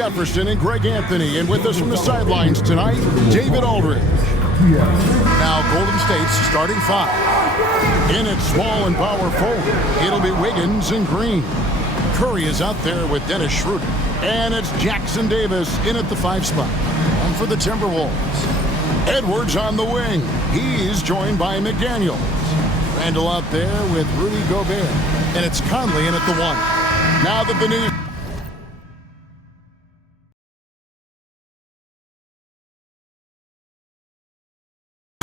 Jefferson and Greg Anthony. And with us from the sidelines tonight, David Aldridge. Now Golden State's starting five. In at small and power forward, it'll be Wiggins and Green. Curry is out there with Dennis Schroeder. And it's Jackson Davis in at the 5 spot. And for the Timberwolves, Edwards on the wing. He's joined by McDaniels. Randall out there with Rudy Gobert. And it's Conley in at the 1. Now that the news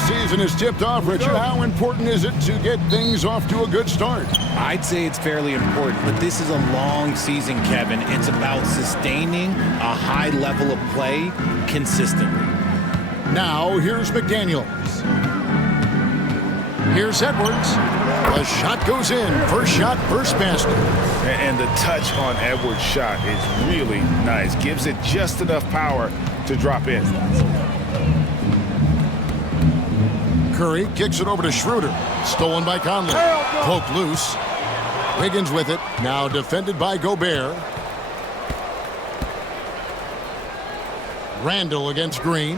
season is tipped off, Richard, how important is it to get things off to a good start? I'd say it's fairly important, but this is a long season, Kevin. It's about sustaining a high level of play consistently. Now, here's McDaniels. Here's Edwards. The shot goes in. First shot, first basket. And the touch on Edwards' shot is really nice. Gives it just enough power to drop in. Curry kicks it over to Schroeder. Stolen by Conley. Poked loose. Wiggins with it. Now defended by Gobert. Randall against Green.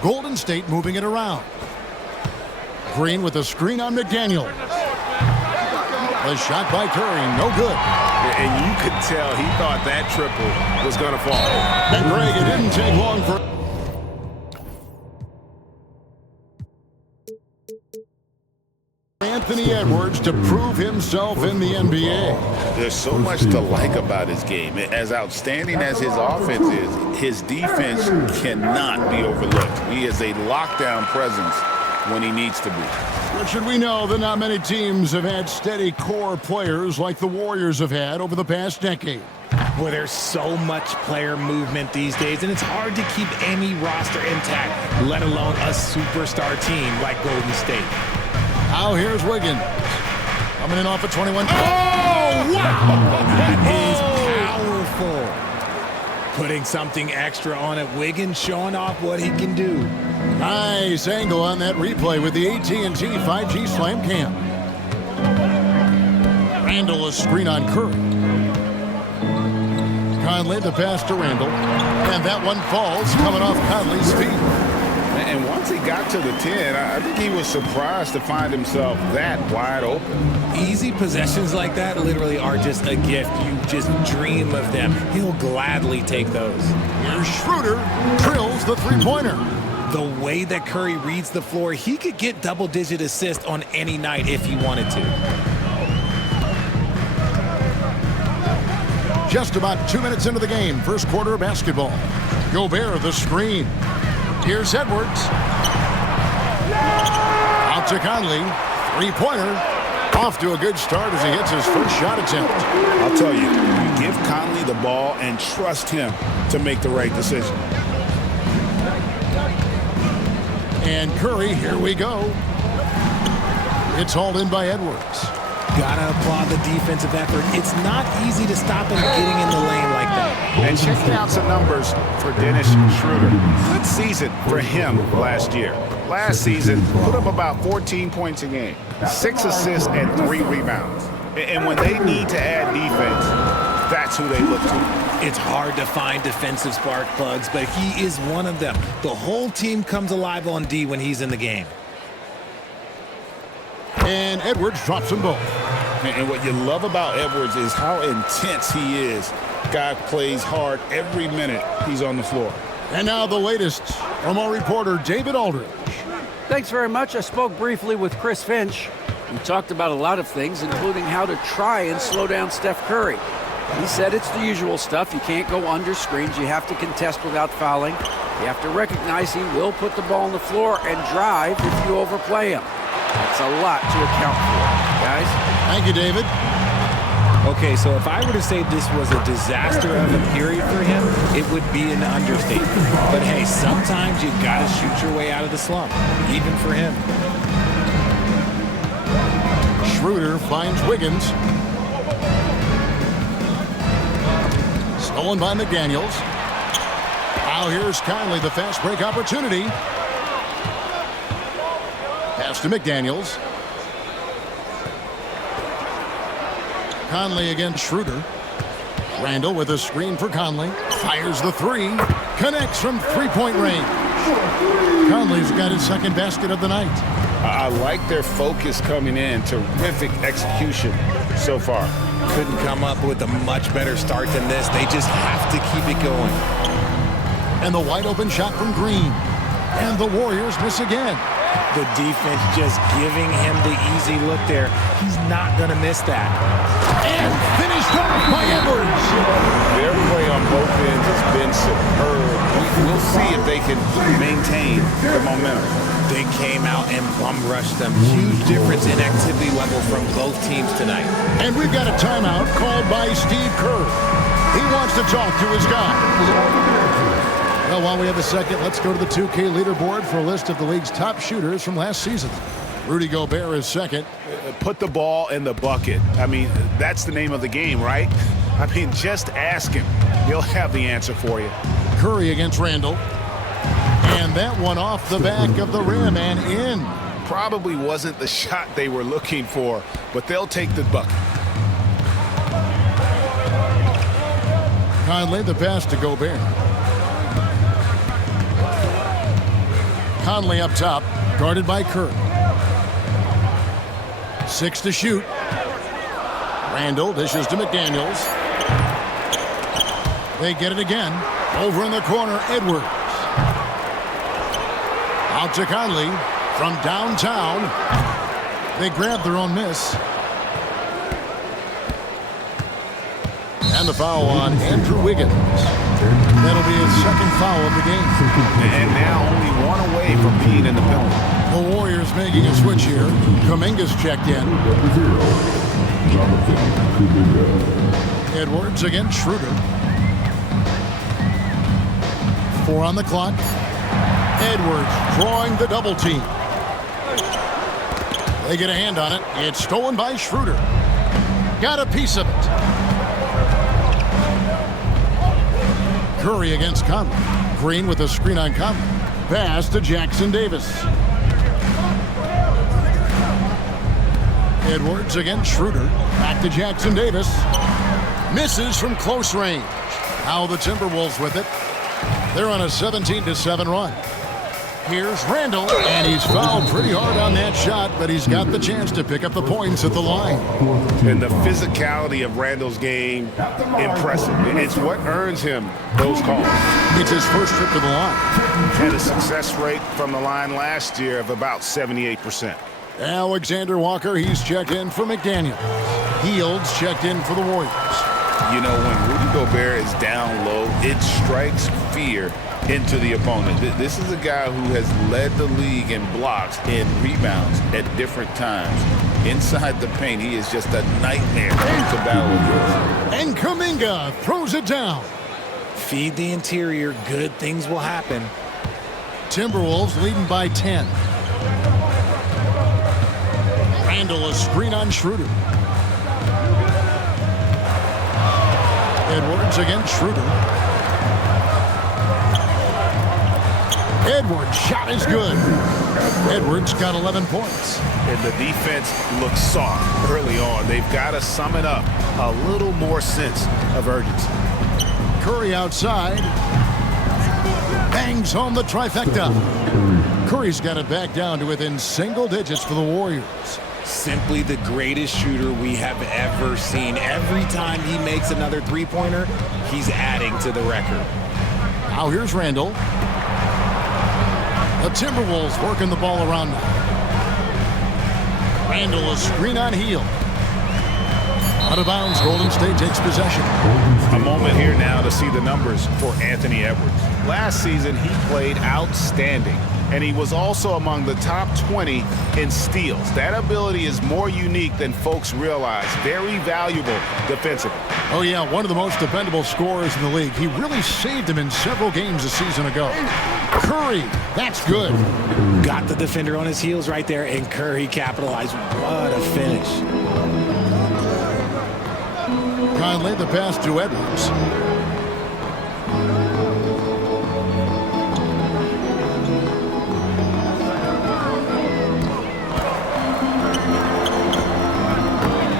Golden State moving it around. Green with a screen on McDaniel. The shot by Curry, no good. And you could tell he thought that triple was going to fall. And Greg, it didn't take long for Anthony Edwards to prove himself in the NBA. There's so much to like about his game. As outstanding as his offense is, his defense cannot be overlooked. He is a lockdown presence when he needs to be. Richard, we know that not many teams have had steady core players like the Warriors have had over the past decade. Well, there's so much player movement these days, and it's hard to keep any roster intact, let alone a superstar team like Golden State. Now here's Wiggins. Coming in off at 21. Oh, wow! That is powerful. Putting something extra on it. Wiggins showing off what he can do. Nice angle on that replay with the AT&T 5G Slam Cam. Randall a screen on Curry. Conley the pass to Randall. And that one falls coming off Conley's feet. And once he got to the 10, I think he was surprised to find himself that wide open. Easy possessions like that literally are just a gift. You just dream of them. He'll gladly take those. Here's Schroeder. Drills the three-pointer. The way that Curry reads the floor, he could get double-digit assists on any night if he wanted to. Just about 2 minutes into the game. First quarter of basketball. Gobert the screen. Here's Edwards. Out to Conley. Three-pointer. Off to a good start as he hits his first shot attempt. I'll tell you, you give Conley the ball and trust him to make the right decision. And Curry, here we go. It's hauled in by Edwards. Gotta applaud the defensive effort. It's not easy to stop him getting in the lane like that. And checking out some numbers for Dennis Schroeder. Good season for him last year. Last season, put up about 14 points a game, 6 assists and 3 rebounds. And when they need to add defense, that's who they look to. It's hard to find defensive spark plugs, but he is one of them. The whole team comes alive on D when he's in the game. And Edwards drops them both. And what you love about Edwards is how intense he is. Guy plays hard every minute he's on the floor. And now the latest from our reporter, David Aldridge. Thanks very much. I spoke briefly with Chris Finch. We talked about a lot of things, including how to try and slow down Steph Curry. He said it's the usual stuff. You can't go under screens. You have to contest without fouling. You have to recognize he will put the ball on the floor and drive if you overplay him. That's a lot to account for, guys. Thank you, David. Okay, so if I were to say this was a disaster of a period for him, it would be an understatement. But hey, sometimes you gotta shoot your way out of the slump, even for him. Schroeder finds Wiggins. Stolen by McDaniels. Now here's Conley, the fast break opportunity. Pass to McDaniels. Conley against Schroeder. Randall with a screen for Conley. Fires the three. Connects from three-point range. Conley's got his second basket of the night. I like their focus coming in. Terrific execution so far. Couldn't come up with a much better start than this. They just have to keep it going. And the wide open shot from Green. And the Warriors miss again. The defense just giving him the easy look there. He's not going to miss that. And finished off by Edwards. Their play on both ends has been superb. We'll see if they can maintain the momentum. They came out and bum rushed them. Huge difference in activity level from both teams tonight. And we've got a timeout called by Steve Kerr. He wants to talk to his guys. Well, while we have a second, let's go to the 2K leaderboard for a list of the league's top shooters from last season. Rudy Gobert is second. Put the ball in the bucket. I mean, that's the name of the game, right? I mean, just ask him. He'll have the answer for you. Curry against Randall. And that one off the back of the rim and in. Probably wasn't the shot they were looking for, but they'll take the bucket. Conley the pass to Gobert. Conley up top, guarded by Kerr. 6 to shoot. Randall dishes to McDaniels. They get it again. Over in the corner, Edwards. Out to Conley from downtown. They grab their own miss. And the foul on Andrew Wiggins. That'll be his second foul of the game. And now only one away from being in the penalty. The Warriors making a switch here. Kuminga's checked in. Edwards against Schroeder. 4 on the clock. Edwards drawing the double team. They get a hand on it. It's stolen by Schroeder. Got a piece of it. Curry against Conley. Green with a screen on Conley. Pass to Jackson Davis. Edwards against Schroeder. Back to Jackson Davis. Misses from close range. Now the Timberwolves with it. They're on a 17-7 run. Here's Randall, and he's fouled pretty hard on that shot, but he's got the chance to pick up the points at the line. And the physicality of Randall's game, impressive. It's what earns him those calls. It's his first trip to the line. Had a success rate from the line last year of about 78%. Alexander Walker, he's checked in for McDaniel. Fields checked in for the Warriors. You know, when Rudy Gobert is down low, it strikes fear into the opponent. This is a guy who has led the league in blocks and rebounds at different times. Inside the paint, he is just a nightmare to battle against. And Kuminga throws it down. Feed the interior, good things will happen. Timberwolves leading by 10. Randall a screen on Schroeder. Edwards against Schroeder. Edwards' shot is good. Edwards got 11 points. And the defense looks soft early on. They've got to sum it up. A little more sense of urgency. Curry outside. Bangs home the trifecta. Curry's got it back down to within single digits for the Warriors. Simply the greatest shooter we have ever seen. Every time he makes another three-pointer, he's adding to the record. Now here's Randall. The Timberwolves working the ball around now. Randall a screen on heel. Out of bounds, Golden State takes possession. A moment here now to see the numbers for Anthony Edwards. Last season, he played outstanding, and he was also among the top 20 in steals. That ability is more unique than folks realize. Very valuable defensively. Oh, yeah, one of the most dependable scorers in the league. He really saved him in several games a season ago. Curry, that's good. Got the defender on his heels right there, and Curry capitalized. What a finish. Conley the pass to Edwards.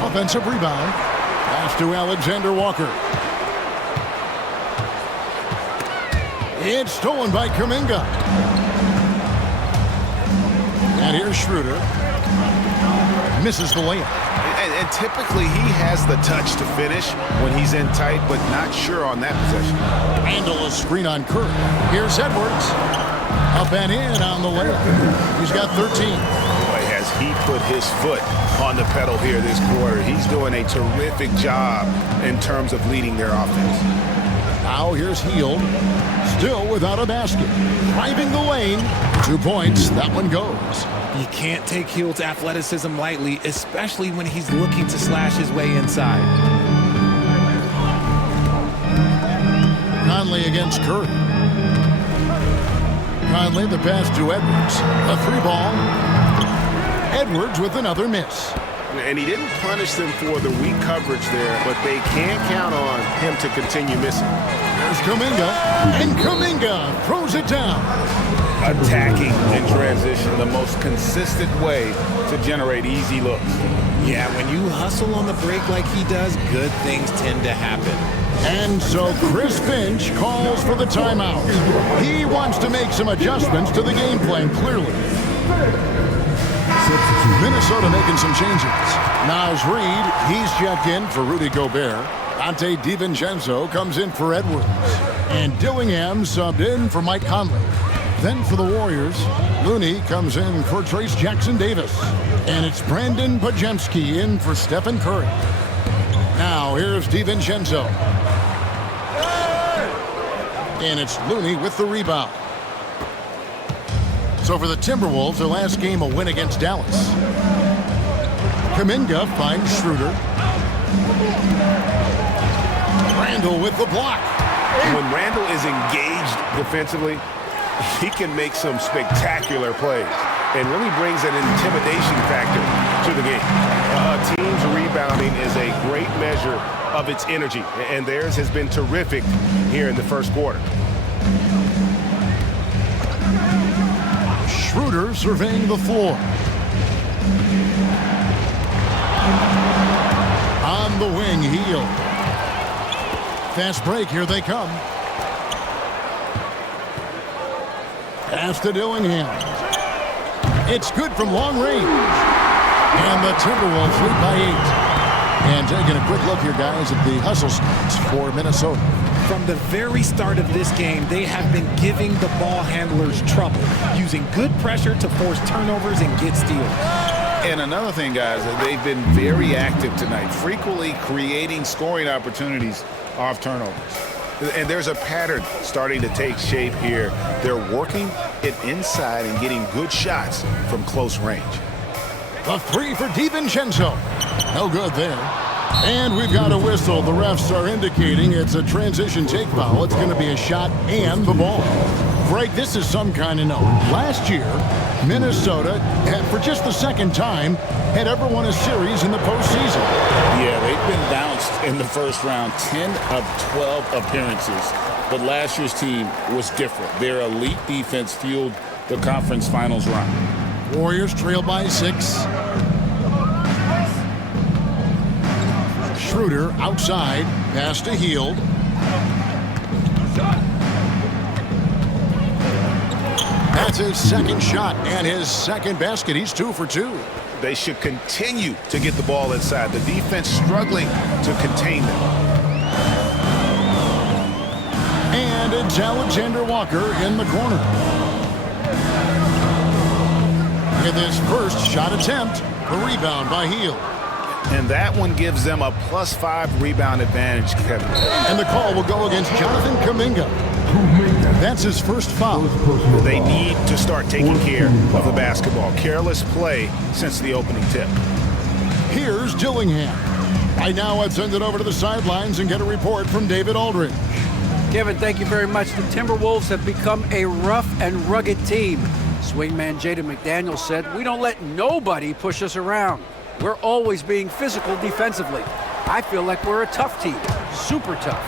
Offensive rebound. Pass to Alexander Walker. It's stolen by Kuminga. And here's Schroeder. Misses the layup. And typically he has the touch to finish when he's in tight, but not sure on that possession. Handle a screen on Curry. Here's Edwards. Up and in on the layup. He's got 13. Boy, has he put his foot on the pedal here this quarter. He's doing a terrific job in terms of leading their offense. Now here's Hield. Still without a basket. Driving the lane. 2 points. That one goes. You can't take Hield's athleticism lightly, especially when he's looking to slash his way inside. Conley against Curry. Conley the pass to Edwards. A 3-ball. Edwards with another miss. And he didn't punish them for the weak coverage there, but they can't count on him to continue missing. There's Kuminga. And Kuminga throws it down. Attacking in transition, the most consistent way to generate easy looks. Yeah, when you hustle on the break like he does, good things tend to happen. And so Chris Finch calls for the timeout. He wants to make some adjustments to the game plan, clearly. Minnesota making some changes. Naz Reid, he's checked in for Rudy Gobert. Ante DiVincenzo comes in for Edwards. And Dillingham subbed in for Mike Conley. Then for the Warriors, Looney comes in for Trace Jackson-Davis. And it's Brandon Podziemski in for Stephen Curry. Now here's DiVincenzo. And it's Looney with the rebound. So for the Timberwolves, their last game a win against Dallas. Kuminga finds Schroeder. Randall with the block. When Randall is engaged defensively, he can make some spectacular plays and really brings an intimidation factor to the game. A team's rebounding is a great measure of its energy, and theirs has been terrific here in the first quarter. Schroeder surveying the floor. On the wing, Hield. Fast break, here they come. Pass to Dillingham. It's good from long range. And the Timberwolves lead by 8. And taking a quick look here, guys, at the hustle stats for Minnesota. From the very start of this game, they have been giving the ball handlers trouble, using good pressure to force turnovers and get steals. And another thing, guys, they've been very active tonight, frequently creating scoring opportunities off turnovers. And there's a pattern starting to take shape here. They're working it inside and getting good shots from close range. The 3 for DiVincenzo. No good there. And we've got a whistle. The refs are indicating it's a transition take foul. It's going to be a shot and the ball. Greg, this is some kind of note. Last year, Minnesota had, for just the second time, had ever won a series in the postseason. Yeah, they've been bounced in the first round, 10 of 12 appearances. But last year's team was different. Their elite defense fueled the conference finals run. Warriors trail by 6. Schroeder outside, pass to Hield. That's his second shot and his second basket. He's 2 for 2. They should continue to get the ball inside. The defense struggling to contain them. And it's Alexander Walker in the corner. In this first shot attempt, the rebound by Hield. And that one gives them a +5 rebound advantage, Kevin. And the call will go against Jonathan Kuminga. That's his first foul. They need to start taking care of the basketball. Careless play since the opening tip. Here's Dillingham. Right now, I'd send it over to the sidelines and get a report from David Aldridge. Kevin, thank you very much. The Timberwolves have become a rough and rugged team. Swingman Jaden McDaniels said, "We don't let nobody push us around. We're always being physical defensively. I feel like we're a tough team, super tough."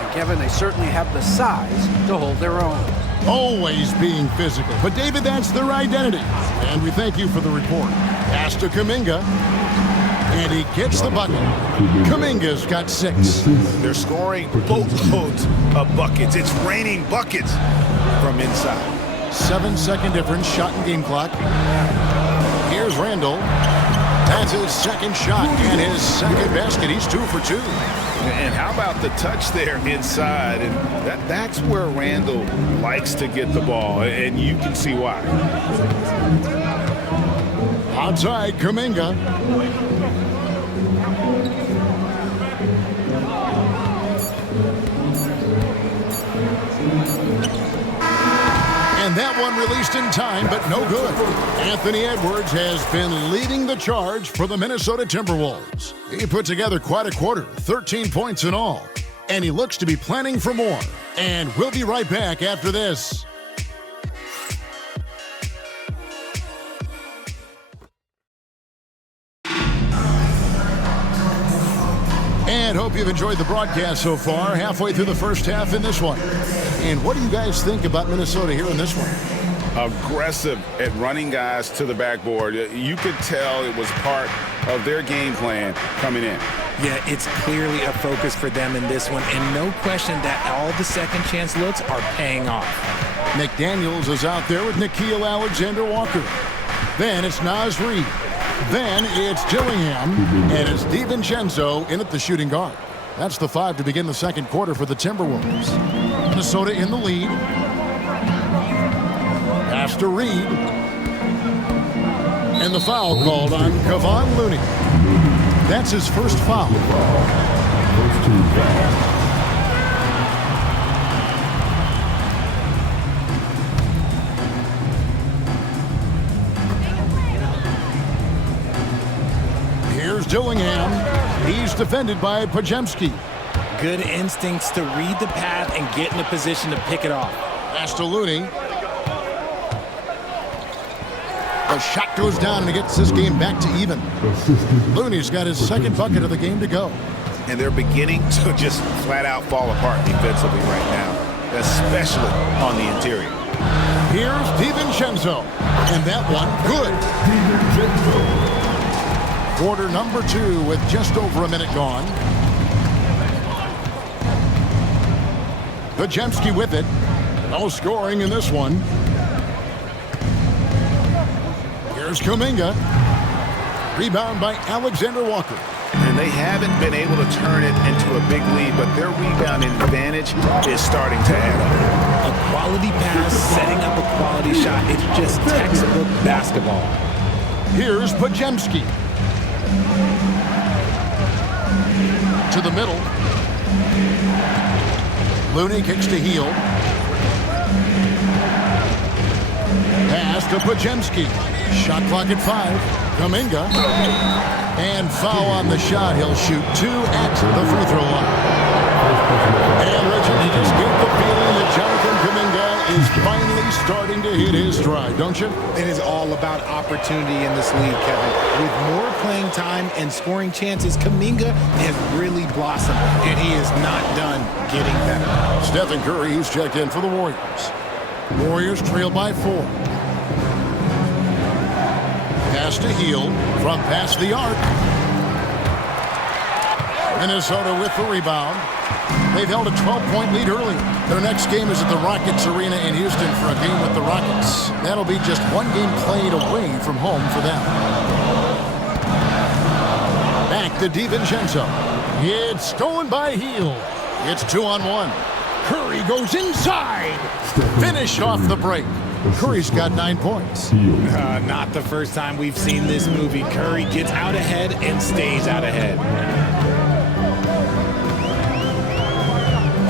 And Kevin, they certainly have the size to hold their own. Always being physical. But David, that's their identity. And we thank you for the report. Pass to Kuminga. And he gets the bucket. Kuminga's got 6. They're scoring boatloads of buckets. It's raining buckets from inside. 7-second difference, shot and game clock. Here's Randall. That's his second shot and his second basket. He's 2 for 2. And how about the touch there inside? And that's where Randall likes to get the ball, and you can see why. Outside, Kuminga. And that one released in time, but no good. Anthony Edwards has been leading the charge for the Minnesota Timberwolves. He put together quite a quarter, 13 points in all. And he looks to be planning for more. And we'll be right back after this. And hope you've enjoyed the broadcast so far, halfway through the first half in this one. And what do you guys think about Minnesota here in this one? Aggressive at running guys to the backboard. You could tell it was part of their game plan coming in. Yeah, it's clearly a focus for them in this one, and no question that all the second chance looks are paying off. McDaniels is out there with Nickeil Alexander-Walker. Then it's Naz Reid. Then it's Dillingham, and it's DiVincenzo in at the shooting guard. That's the 5 to begin the second quarter for the Timberwolves. Minnesota in the lead. Pass to Reid. And the foul called on Kevon Looney. That's his first foul. First team foul. Here's Dillingham. He's defended by Podziemski. Good instincts to read the path and get in a position to pick it off. Pass to Looney. The shot goes down and he gets this game back to even. Looney's got his second bucket of the game to go. And they're beginning to just flat out fall apart defensively right now, especially on the interior. Here's DiVincenzo. And that one, good. Quarter number 2 with just over a minute gone. Podziemski with it. No scoring in this one. Here's Kuminga. Rebound by Alexander-Walker. And they haven't been able to turn it into a big lead, but their rebounding advantage is starting to add up. A quality pass, setting up a quality shot. It's just textbook basketball. Here's Podziemski. To the middle. Looney kicks to Heel. Pass to Podziemski. Shot clock at 5. Kuminga. And foul on the shot. He'll shoot 2 at the free throw line. And Richard, you just get the feeling that Jonathan Kuminga is finally starting to hit his stride, don't you? It is all about opportunity in this league, Kevin. With more playing time and scoring chances, Kuminga has really blossomed, and he is not done getting better. Stephen Curry, he's checked in for the Warriors. Warriors trail by 4. Pass to Heel from past the arc. Minnesota with the rebound. They've held a 12-point lead early. Their next game is at the Rockets Arena in Houston for a game with the Rockets. That'll be just one game played away from home for them. Back to DiVincenzo. It's stolen by Heel. It's 2-on-1. Curry goes inside. Finish off the break. Curry's got 9 points. Not the first time we've seen this movie. Curry gets out ahead and stays out ahead.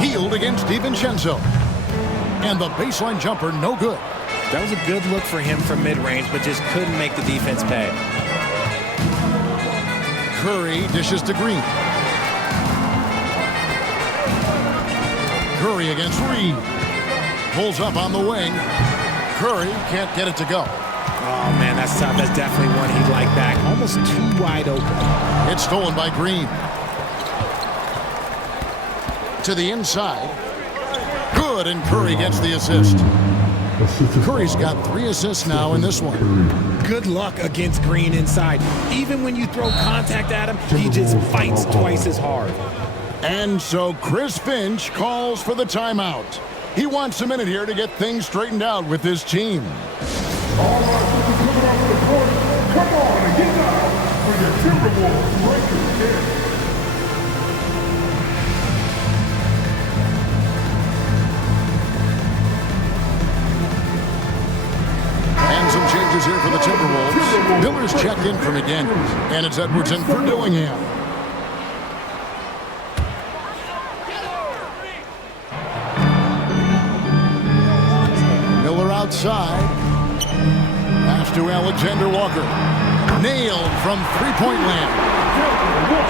Healed against DiVincenzo. And the baseline jumper, no good. That was a good look for him from mid-range, but just couldn't make the defense pay. Curry dishes to Green. Curry against Reid. Pulls up on the wing. Curry can't get it to go. Oh, man, that's tough. That's definitely one he'd like back. Almost too wide open. It's stolen by Green. To the inside. Good, and Curry gets the assist. Curry's got 3 assists now in this one. Good luck against Green inside. Even when you throw contact at him, he just fights twice as hard. And so Chris Finch calls for the timeout. He wants a minute here to get things straightened out with his team. All right, coming off the court. Come on and get down for your Timberwolves breaking in. And some changes here for the Timberwolves. Miller's checked in for McDaniels, and it's Edwards in for Dillingham. Miller outside. Pass to Alexander Walker. Nailed from three-point land.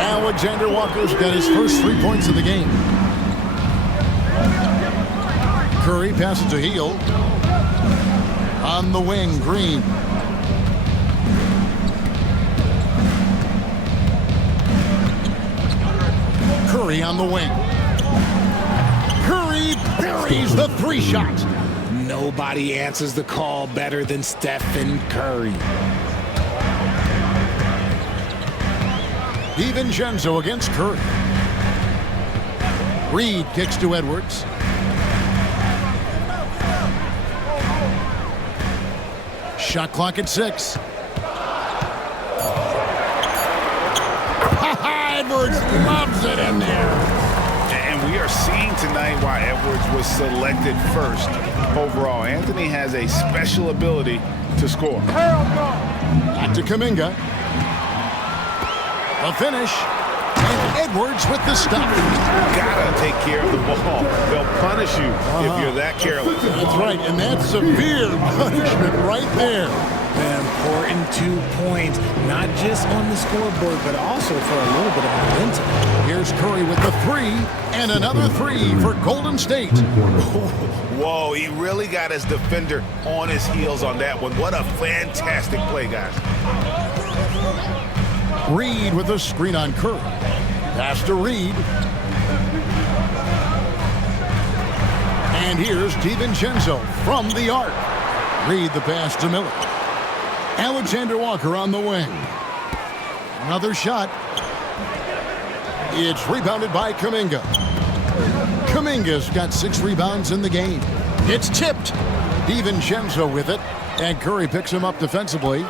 Alexander Walker's got his first 3 points of the game. Curry passes to Heel. On the wing, Green. Curry on the wing. Curry buries the 3 shot. Nobody answers the call better than Stephen Curry. DiVincenzo against Curry. Reed kicks to Edwards. Shot clock at 6. Edwards loves it in there. And we are seeing tonight why Edwards was selected first overall. Anthony has a special ability to score. Back to Kuminga. A finish. And Edwards with the stop. Gotta take care of the ball. They'll punish you if you're that careless. That's right, and that's severe punishment right there. An important 2 points, not just on the scoreboard, but also for a little bit of momentum. Here's Curry with the 3, and another 3 for Golden State. Whoa, he really got his defender on his heels on that one. What a fantastic play, guys. Reed with a screen on Curry. Pass to Reed. And here's DiVincenzo from the arc. Reed the pass to Miller. Alexander Walker on the wing. Another shot. It's rebounded by Kuminga. Kuminga's got 6 rebounds in the game. It's tipped. DiVincenzo with it. And Curry picks him up defensively.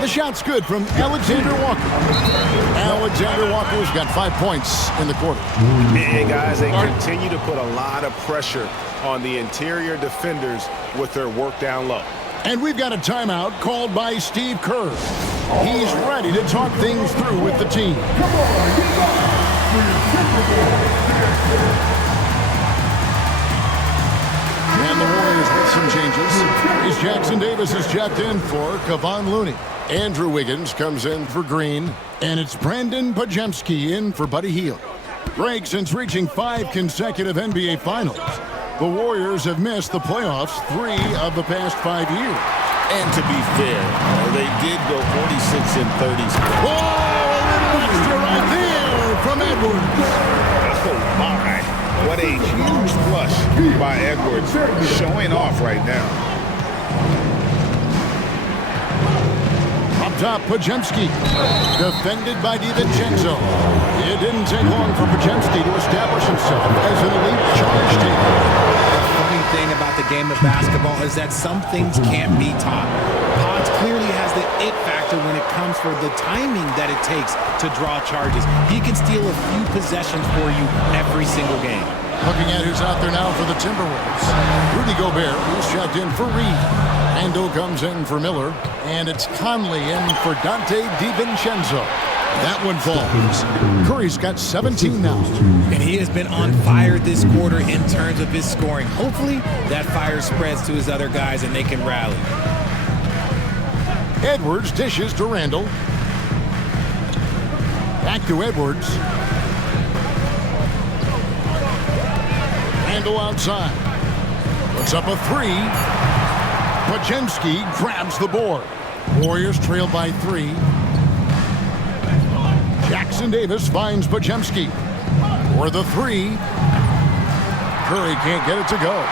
The shot's good from Alexander Walker. Alexander Walker's got 5 points in the quarter. And guys, they continue to put a lot of pressure on the interior defenders with their work down low. And we've got a timeout called by Steve Kerr. He's ready to talk things through with the team. And the Warriors with some changes. As Jackson Davis is checked in for Kevon Looney. Andrew Wiggins comes in for Green. And it's Brandon Podziemski in for Buddy Hield. Greg, since reaching 5 consecutive NBA Finals, the Warriors have missed the playoffs 3 of the past 5 years. And to be fair, they did go 46 and 30. Whoa, a little extra right there from Edwards. Oh, my. What a huge flush by Edwards, showing off right now. Up top, Podziemski. Defended by DiVincenzo. It didn't take long for Podziemski to establish himself as an elite charge taker. The funny thing about the game of basketball is that some things can't be taught. Pods clearly has the it factor when it comes for the timing that it takes to draw charges. He can steal a few possessions for you every single game. Looking at who's out there now for the Timberwolves. Rudy Gobert, who's checked in for Reed. Randall comes in for Miller. And it's Conley in for Dante DiVincenzo. That one falls. Curry's got 17 now. And he has been on fire this quarter in terms of his scoring. Hopefully that fire spreads to his other guys and they can rally. Edwards dishes to Randall. Back to Edwards. Randall outside. Puts up a 3. Podziemski grabs the board. Warriors trail by 3. Jackson Davis finds Podziemski for the 3. Curry can't get it to go.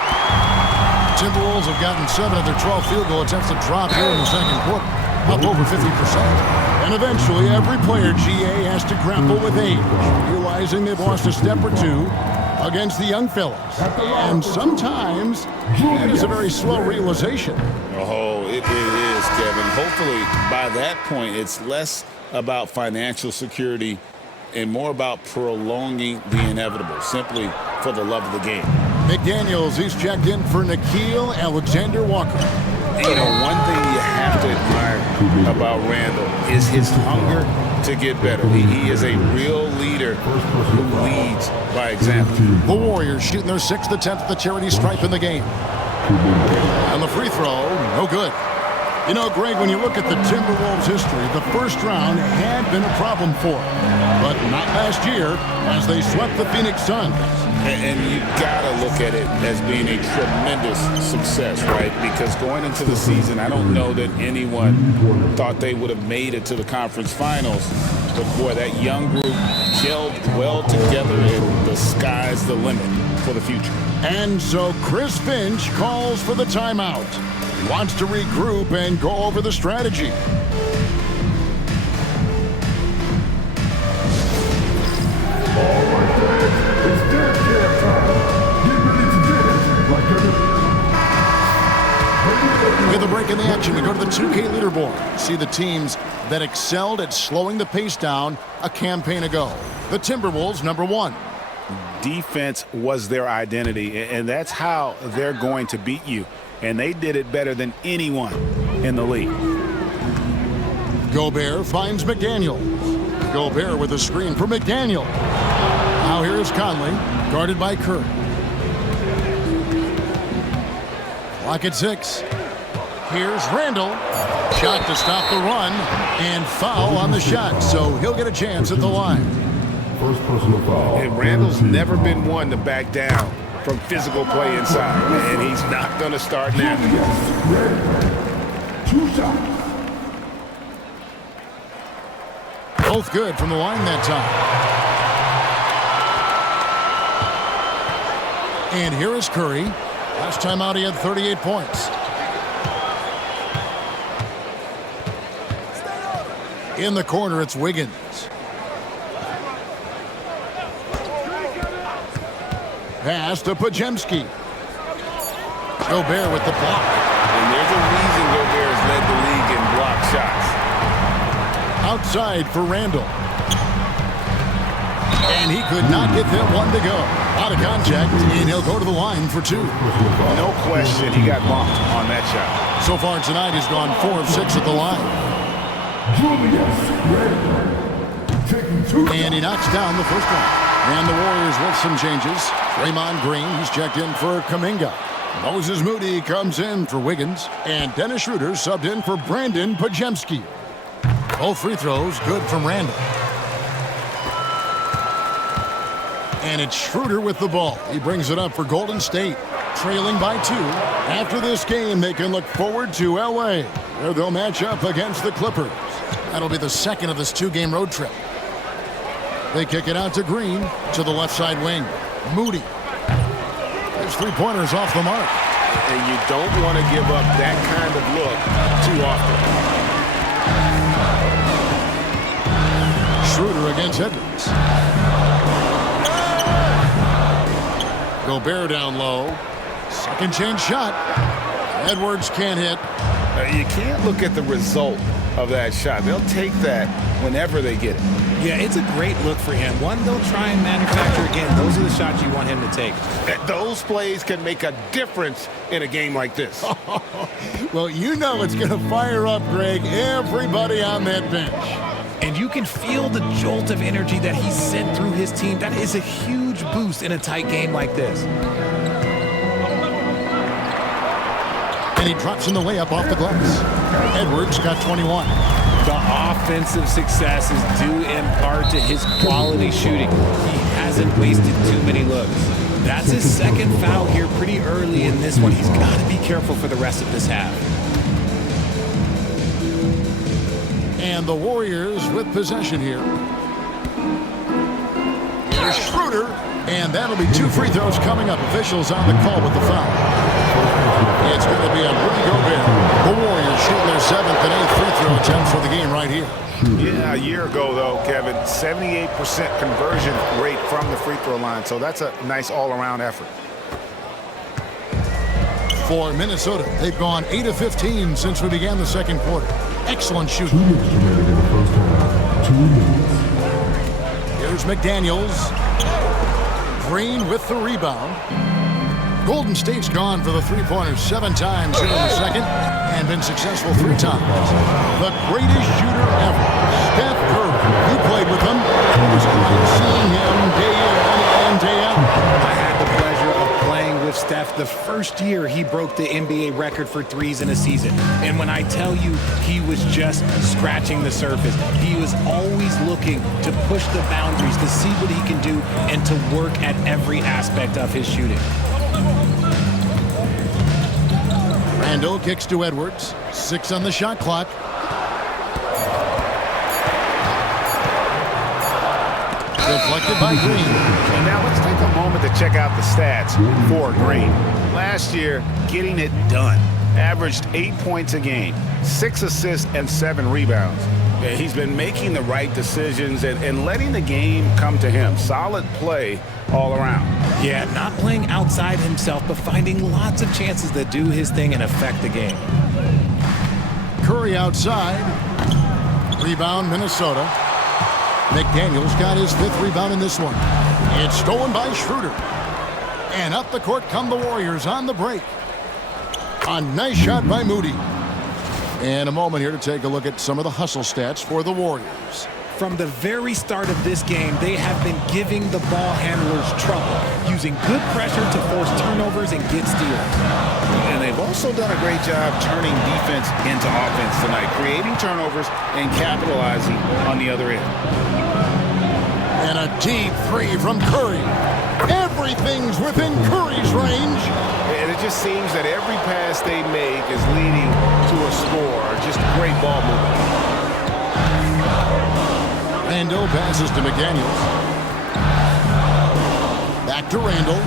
Timberwolves have gotten 7 of their 12 field goal attempts to drop here in the second quarter, up over 50%. And eventually, every player, GA, has to grapple with age, realizing they've lost a step or two against the young fellas. And sometimes, that is a very slow realization. Oh, it is, Kevin. Hopefully, by that point, it's less about financial security and more about prolonging the inevitable, simply for the love of the game. McDaniels, he's checked in for Nickeil Alexander-Walker. You know, one thing you have to admire about Randall is his hunger to get better. He is a real leader who leads by example. The Warriors shooting their 6th attempt at the charity stripe in the game. And the free throw, no good. You know, Greg, when you look at the Timberwolves' history, the first round had been a problem for them. But not last year, as they swept the Phoenix Suns. And you got to look at it as being a tremendous success, right? Because going into the season, I don't know that anyone thought they would have made it to the conference finals. But, boy, that young group gelled well together, and the sky's the limit for the future. And so Chris Finch calls for the timeout. He wants to regroup and go over the strategy. With a break in the action, we go to the 2K leaderboard. See the teams that excelled at slowing the pace down a campaign ago. The Timberwolves, number 1. Defense was their identity, and that's how they're going to beat you. And they did it better than anyone in the league. Gobert finds McDaniel. Gobert with a screen for McDaniel. Now here is Conley, guarded by Curry. Clock at 6. Here's Randall. Shot to stop the run, and foul on the shot, so he'll get a chance at the line. First personal foul. And Randall's never been one to back down from physical play inside, and he's not going to start now. Ready. 2 shots. Both good from the line that time. And here is Curry. Last time out, he had 38 points. In the corner, it's Wiggins. Pass to Podziemski. Gobert with the block. And there's a reason Gobert has led the league in block shots. Outside for Randall. And he could not get that one to go. Out of contact, and he'll go to the line for 2. No question, he got bumped on that shot. So far tonight, he's gone 4 of 6 at the line. Julius Randle. Taking 2 And he knocks down the first one. And the Warriors with some changes. Draymond Green, he's checked in for Kuminga. Moses Moody comes in for Wiggins. And Dennis Schroeder subbed in for Brandon Podziemski. Both free throws good from Randall. And it's Schroeder with the ball. He brings it up for Golden State, trailing by 2. After this game, they can look forward to L.A., where they'll match up against the Clippers. That'll be the second of this 2-game road trip. They kick it out to Green, to the left side wing. Moody. There's 3-pointers off the mark. And you don't want to give up that kind of look too often. Schroeder against Edwards. Gobert down low. Second chance shot. Edwards can't hit. You can't look at the result of that shot. They'll take that whenever they get it. Yeah, it's a great look for him. One they'll try and manufacture again. Those are the shots you want him to take. Those plays can make a difference in a game like this. Well, you know it's going to fire up, Greg, everybody on that bench. And you can feel the jolt of energy that he sent through his team. That is a huge boost in a tight game like this. And he drops in the layup off the glass. Edwards got 21. The offensive success is due in part to his quality shooting. He hasn't wasted too many looks. That's his second foul here pretty early in this one. He's got to be careful for the rest of this half. And the Warriors with possession here. Here's Schroeder. And that'll be 2 free throws coming up. Officials on the call with the foul. It's going to be a Rudy Gobert. The Warriors shooting their 7th and 8th free throw attempts for the game right here. Yeah, a year ago, though, Kevin, 78% conversion rate from the free throw line. So that's a nice all-around effort. For Minnesota, they've gone 8 of 15 since we began the second quarter. Excellent shooting. Here's McDaniels. Green with the rebound. Golden State's gone for the three-pointers 7 times here in the second and been successful 3 times. The greatest shooter ever, Steph Curry. You played with him. It was fun seeing him day in and day out. I had the pleasure of playing with Steph the first year he broke the NBA record for threes in a season. And when I tell you he was just scratching the surface, he was always looking to push the boundaries, to see what he can do, and to work at every aspect of his shooting. Randall kicks to Edwards. 6 on the shot clock. Deflected by Green. And now let's take a moment to check out the stats for Green. Last year, getting it done. Averaged 8 points a game, 6 assists, and 7 rebounds. He's been making the right decisions and letting the game come to him. Solid play all around. Yeah, not playing outside himself, but finding lots of chances to do his thing and affect the game. Curry outside. Rebound, Minnesota. McDaniels got his 5th rebound in this one. It's stolen by Schroeder. And up the court come the Warriors on the break. A nice shot by Moody. And a moment here to take a look at some of the hustle stats for the Warriors. From the very start of this game, they have been giving the ball handlers trouble, using good pressure to force turnovers and get steals. And they've also done a great job turning defense into offense tonight, creating turnovers and capitalizing on the other end. And a deep 3 from Curry. Everything's within Curry's range. And it just seems that every pass they make is leading to a score. Just great ball movement. Randall passes to McDaniels. Back to Randall.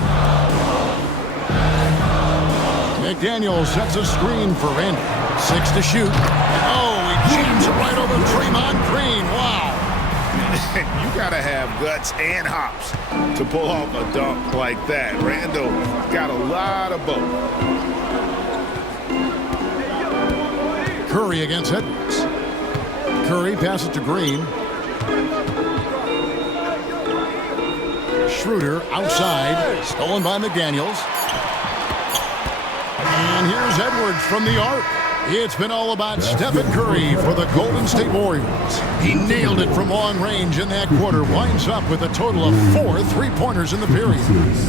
McDaniels sets a screen for Randall. 6 to shoot. Oh, he jams it right over Draymond Green. Wow. You got to have guts and hops to pull off a dunk like that. Randall got a lot of both. Curry against Edwards. Curry passes to Green. Schroeder outside. Stolen by McDaniels. And here's Edwards from the arc. It's been all about Stephen Curry for the Golden State Warriors. He nailed it from long range in that quarter. Winds up with a total of 4 3-pointers in the period.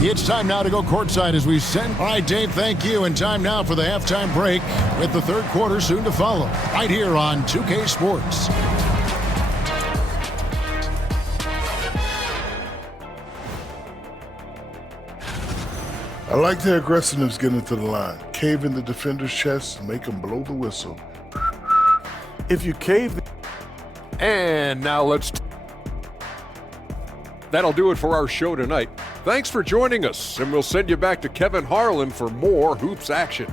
It's time now to go courtside as we send. All right, Dave, thank you. And time now for the halftime break with the third quarter soon to follow. Right here on 2K Sports. I like their aggressiveness getting to the line. Cave in the defender's chest and make them blow the whistle. If you cave... And now let's... That'll do it for our show tonight. Thanks for joining us, and we'll send you back to Kevin Harlan for more hoops action.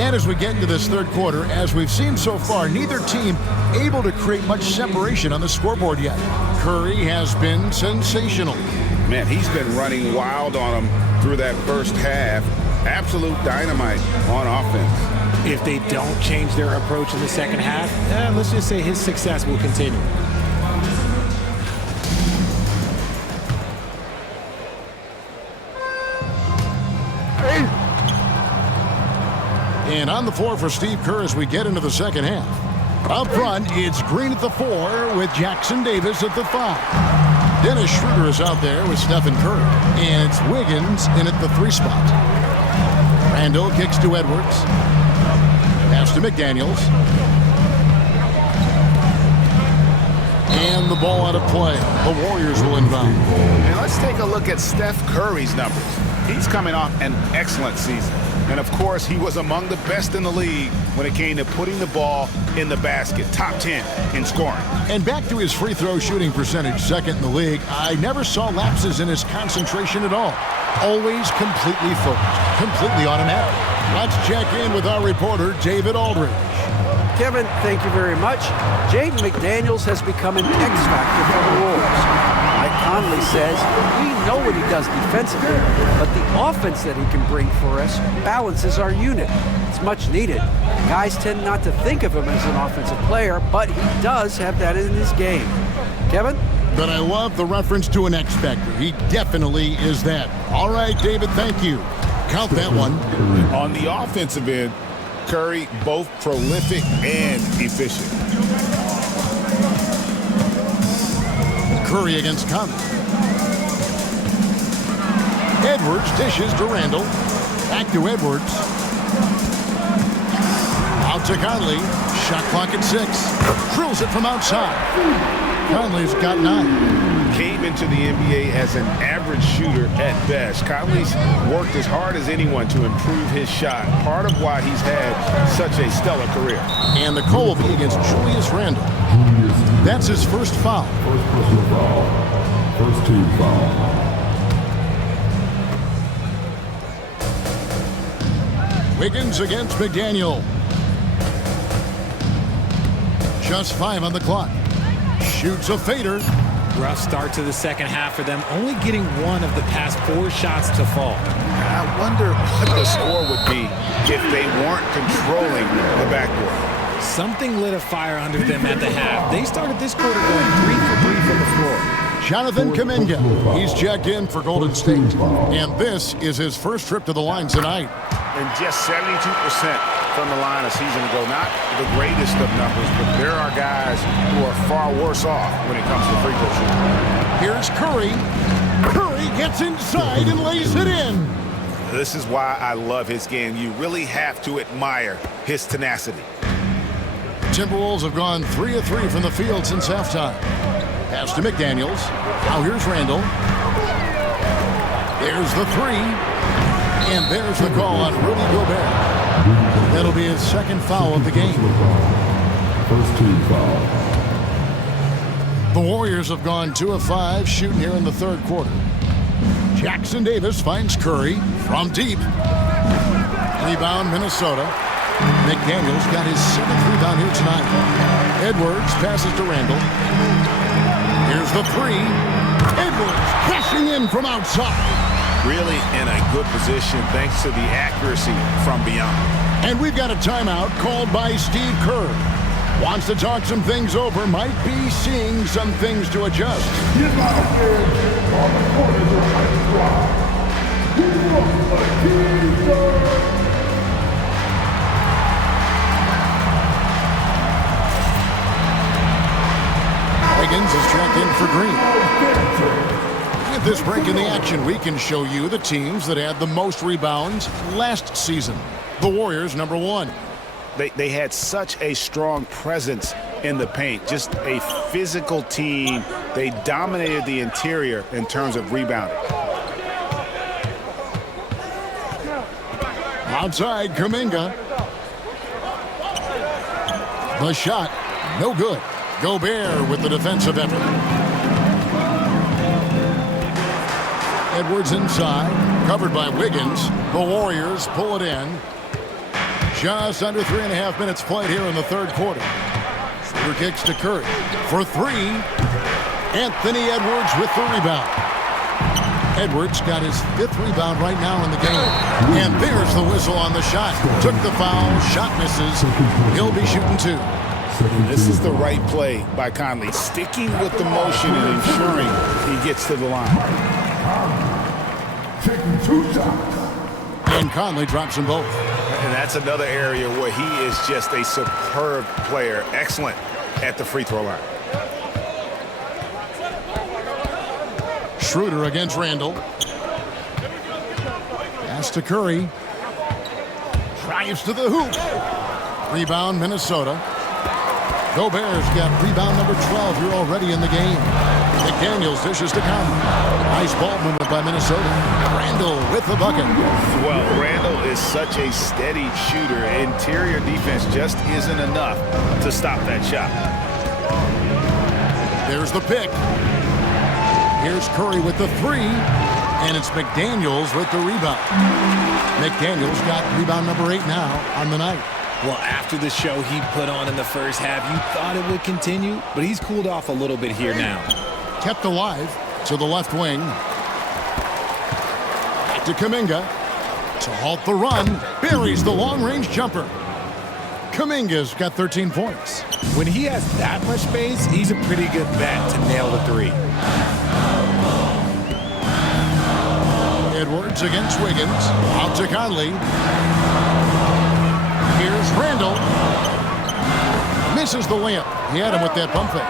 And as we get into this third quarter, as we've seen so far, neither team able to create much separation on the scoreboard yet. Curry has been sensational. Man, he's been running wild on them through that first half. Absolute dynamite on offense. If they don't change their approach in the second half, let's just say his success will continue. And on the floor for Steve Kerr as we get into the second half. Up front, it's Green at the 4 with Jackson Davis at the 5. Dennis Schroeder is out there with Stephen Curry. And it's Wiggins in at the 3 spot. Randall kicks to Edwards. Pass to McDaniels. And the ball out of play. The Warriors will inbound. And let's take a look at Steph Curry's numbers. He's coming off an excellent season. And, of course, he was among the best in the league when it came to putting the ball in the basket. Top 10 in scoring. And back to his free throw shooting percentage, second in the league. I never saw lapses in his concentration at all. Always completely focused, completely automatic. Let's check in with our reporter, David Aldridge. Kevin, thank you very much. Jaden McDaniels has become an X factor for the Wolves. Mike Conley says we know what he does defensively, but the offense that he can bring for us balances our unit. It's much needed. Guys tend not to think of him as an offensive player, but he does have that in his game. Kevin? But I love the reference to an X factor. He definitely is that. All right, David, thank you. Count that one. On the offensive end, Curry both prolific and efficient. Curry against Conley. Edwards dishes to Randall. Back to Edwards. Out to Conley. Shot clock at 6. Drills it from outside. Conley's got 9. Came into the NBA as an average shooter at best. Conley's worked as hard as anyone to improve his shot. Part of why he's had such a stellar career. And the call will be against Julius Randle. That's his first foul. First personal foul. First team foul. Wiggins against McDaniel. Just 5 on the clock. Shoots a fader. Rough start to the second half for them, only getting one of the past 4 shots to fall. I wonder what the score would be if they weren't controlling the backcourt. Something lit a fire under them at the half. They started this quarter going 3 for 3 from the floor. Jonathan Kuminga. He's checked in for Golden State. And this is his first trip to the line tonight. And just 72% from the line a season ago. Not the greatest of numbers, but there are guys who are far worse off when it comes to free throw shooting. Here's Curry. Curry gets inside and lays it in. This is why I love his game. You really have to admire his tenacity. Timberwolves have gone 3 of 3 from the field since halftime. Pass to McDaniels. Now here's Randall. There's the 3. And there's the call on Rudy Gobert. That'll be his second foul of the game. First team foul. The Warriors have gone 2 of 5 shooting here in the third quarter. Jackson Davis finds Curry from deep. Rebound, Minnesota. McDaniels got his 7th rebound here tonight. Edwards passes to Randall. Here's the 3. Edwards cashing in from outside. Really in a good position thanks to the accuracy from beyond. And we've got a timeout called by Steve Kerr. Wants to talk some things over, might be seeing some things to adjust. Get out there on the corners of the drive. He was a teaser. Wiggins is checked in for Green. At this break in the action, we can show you the teams that had the most rebounds last season. The Warriors, number 1. They had such a strong presence in the paint, just a physical team. They dominated the interior in terms of rebounding. Outside, Kuminga. The shot, no good. Gobert with the defensive effort. Edwards inside, covered by Wiggins. The Warriors pull it in. Just under 3.5 minutes played here in the third quarter. Shooter kicks to Curry for 3. Anthony Edwards with the rebound. Edwards got his 5th rebound right now in the game. And there's the whistle on the shot. Took the foul, shot misses. He'll be shooting 2. This is the right play by Conley, sticking with the motion and ensuring he gets to the line. Taking 2 shots. And Conley drops them both. And that's another area where he is just a superb player. Excellent at the free throw line. Schroeder against Randall. Pass to Curry. Drives to the hoop. Rebound, Minnesota. Gobert's got rebound number 12 here already in the game. McDaniels dishes to Conley. Nice ball movement by Minnesota. Randall with the bucket. Well, Randall is such a steady shooter. Interior defense just isn't enough to stop that shot. There's the pick. Here's Curry with the three. And it's McDaniels with the rebound. McDaniels got rebound number 8 now on the night. Well, after the show he put on in the first half, you thought it would continue, but he's cooled off a little bit here now. Kept alive to the left wing. Back to Kuminga. To halt the run. Buries the long-range jumper. Kuminga's got 13 points. When he has that much space, he's a pretty good bet to nail the three. Edwards against Wiggins. Out to Conley. Here's Randall. Misses the layup. He had him with that pump fake.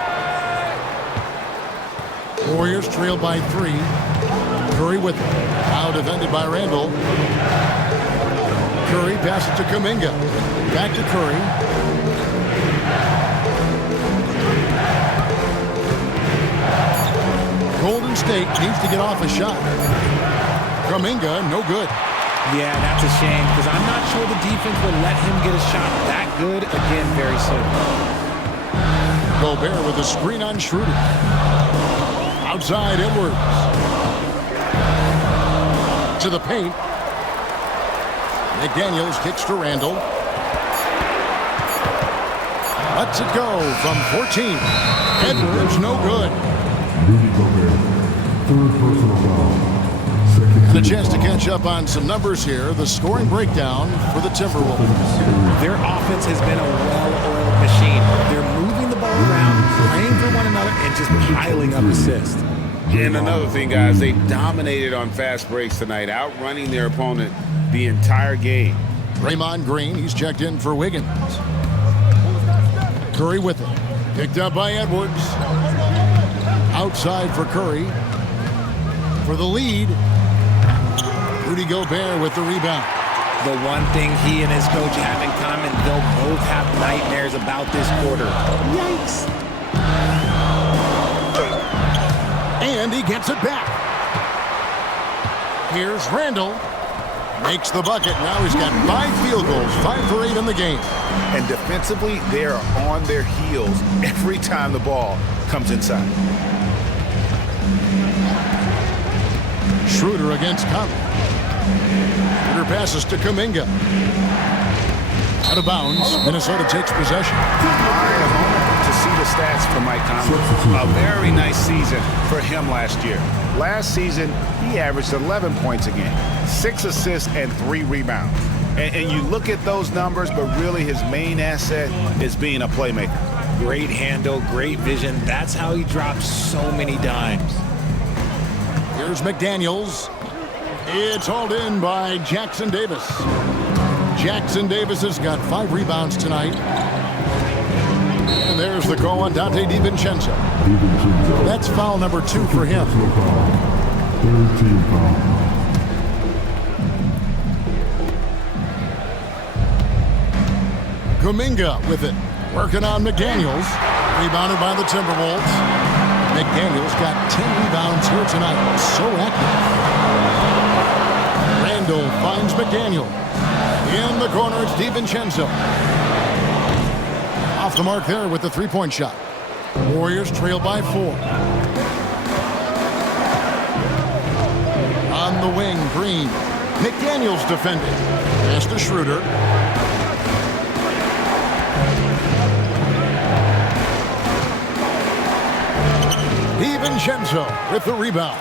Warriors trailed by 3. Curry with it. Now defended by Randall. Curry passes to Kuminga. Back to Curry. Golden State needs to get off a shot. Kuminga, no good. Yeah, that's a shame because I'm not sure the defense will let him get a shot that good again very soon. Gobert with a screen on Schroeder. Outside Edwards. To the paint. McDaniels kicks to Randall. Lets it go from 14. Edwards, no good. Rudy Gobert, third personal foul. And a chance to catch up on some numbers here. The scoring breakdown for the Timberwolves. Their offense has been a well-oiled machine. They're moving the ball around, playing for one another, and just piling up assists. And another thing, guys, they dominated on fast breaks tonight, outrunning their opponent the entire game. Draymond Green, he's checked in for Wiggins. Curry with it. Picked up by Edwards. Outside for Curry. For the lead, Rudy Gobert with the rebound. The one thing he and his coach have in common, they'll both have nightmares about this quarter. Yikes. And he gets it back. Here's Randall. Makes the bucket. Now he's got 5 field goals, 5 for 8 in the game. And defensively, they are on their heels every time the ball comes inside. Schroeder against Conley. Schroeder passes to Kuminga. Out of bounds. Minnesota takes possession. All right, a moment to see the stats for Mike Conley. A very nice season for him last year. Last season, he averaged 11 points a game, 6 assists, and 3 rebounds. And you look at those numbers, but really his main asset is being a playmaker. Great handle, great vision. That's how he drops so many dimes. Here's McDaniels. It's hauled in by Jackson Davis. Jackson Davis has got 5 rebounds tonight. And there's the call on Dante DiVincenzo. That's foul number 2 for him. Third team foul. Kuminga with it. Working on McDaniels. Rebounded by the Timberwolves. McDaniels got 10 rebounds here tonight. So active. Randall finds McDaniel. In the corner, it's DiVincenzo. Off the mark there with the 3-point shot. Warriors trail by 4. On the wing, Green. McDaniels defending. Pass to Schroeder. DiVincenzo with the rebound.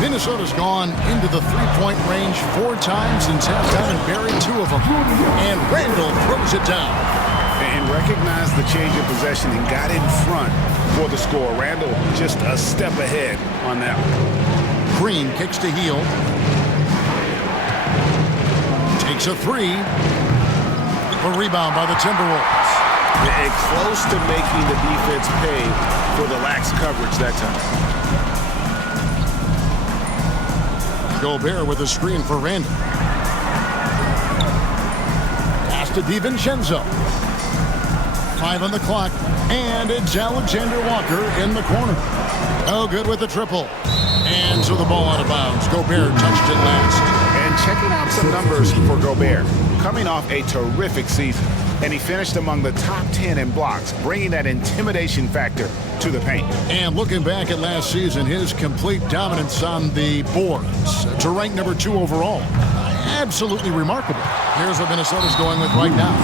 Minnesota's gone into the 3-point range 4 times since halftime and buried 2 of them. And Randall throws it down. And recognized the change of possession and got in front for the score. Randall just a step ahead on that one. Green kicks to Heel. Takes a 3. A rebound by the Timberwolves. And close to making the defense pay for the lax coverage that time. Gobert with a screen for Randall. Pass to DiVincenzo. 5 on the clock, and it's Alexander Walker in the corner. Oh, good with the triple. And so the ball out of bounds. Gobert touched it last. And checking out some numbers for Gobert. Coming off a terrific season, and he finished among the top 10 in blocks, bringing that intimidation factor to the paint. And looking back at last season, his complete dominance on the boards to rank number 2 overall. Absolutely remarkable. Here's what Minnesota's going with right now.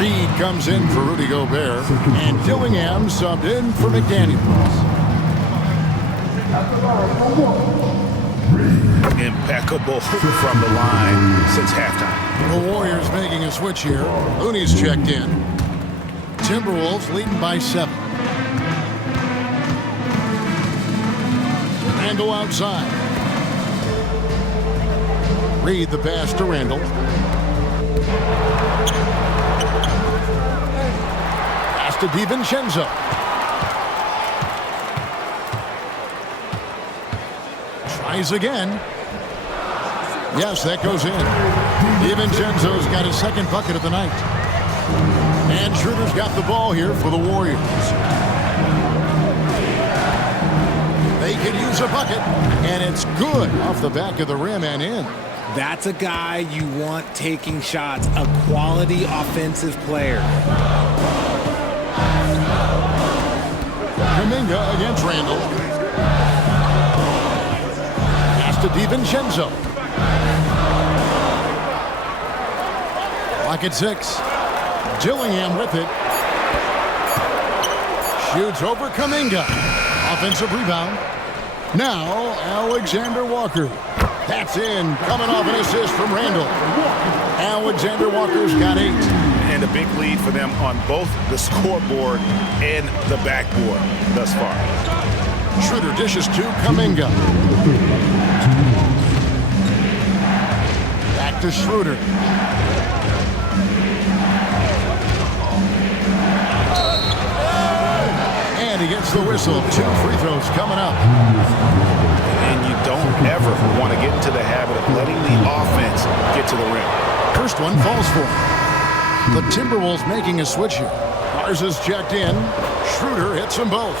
Reed comes in for Rudy Gobert, and Dillingham subbed in for McDaniels. Impeccable from the line since halftime. The Warriors making a switch here. Looney's checked in. Timberwolves leading by 7. Randall outside. Reed the pass to Randall. Pass to DiVincenzo. Tries again. Yes, that goes in. DiVincenzo's got his second bucket of the night. And Schroeder's got the ball here for the Warriors. They could use a bucket, and it's good off the back of the rim and in. That's a guy you want taking shots, a quality offensive player. Kuminga against Randall. Pass to DiVincenzo. Clock at 6. Dillingham with it. Shoots over Kuminga. Offensive rebound. Now Alexander Walker. That's in. Coming off an assist from Randall. Alexander Walker's got 8. And a big lead for them on both the scoreboard and the backboard thus far. Schroeder dishes to Kuminga. Back to Schroeder. And he gets the whistle. 2 free throws coming up. And you don't ever want to get into the habit of letting the offense get to the rim. First one falls for him. The Timberwolves making a switch here. Mars is checked in. Schroeder hits them both.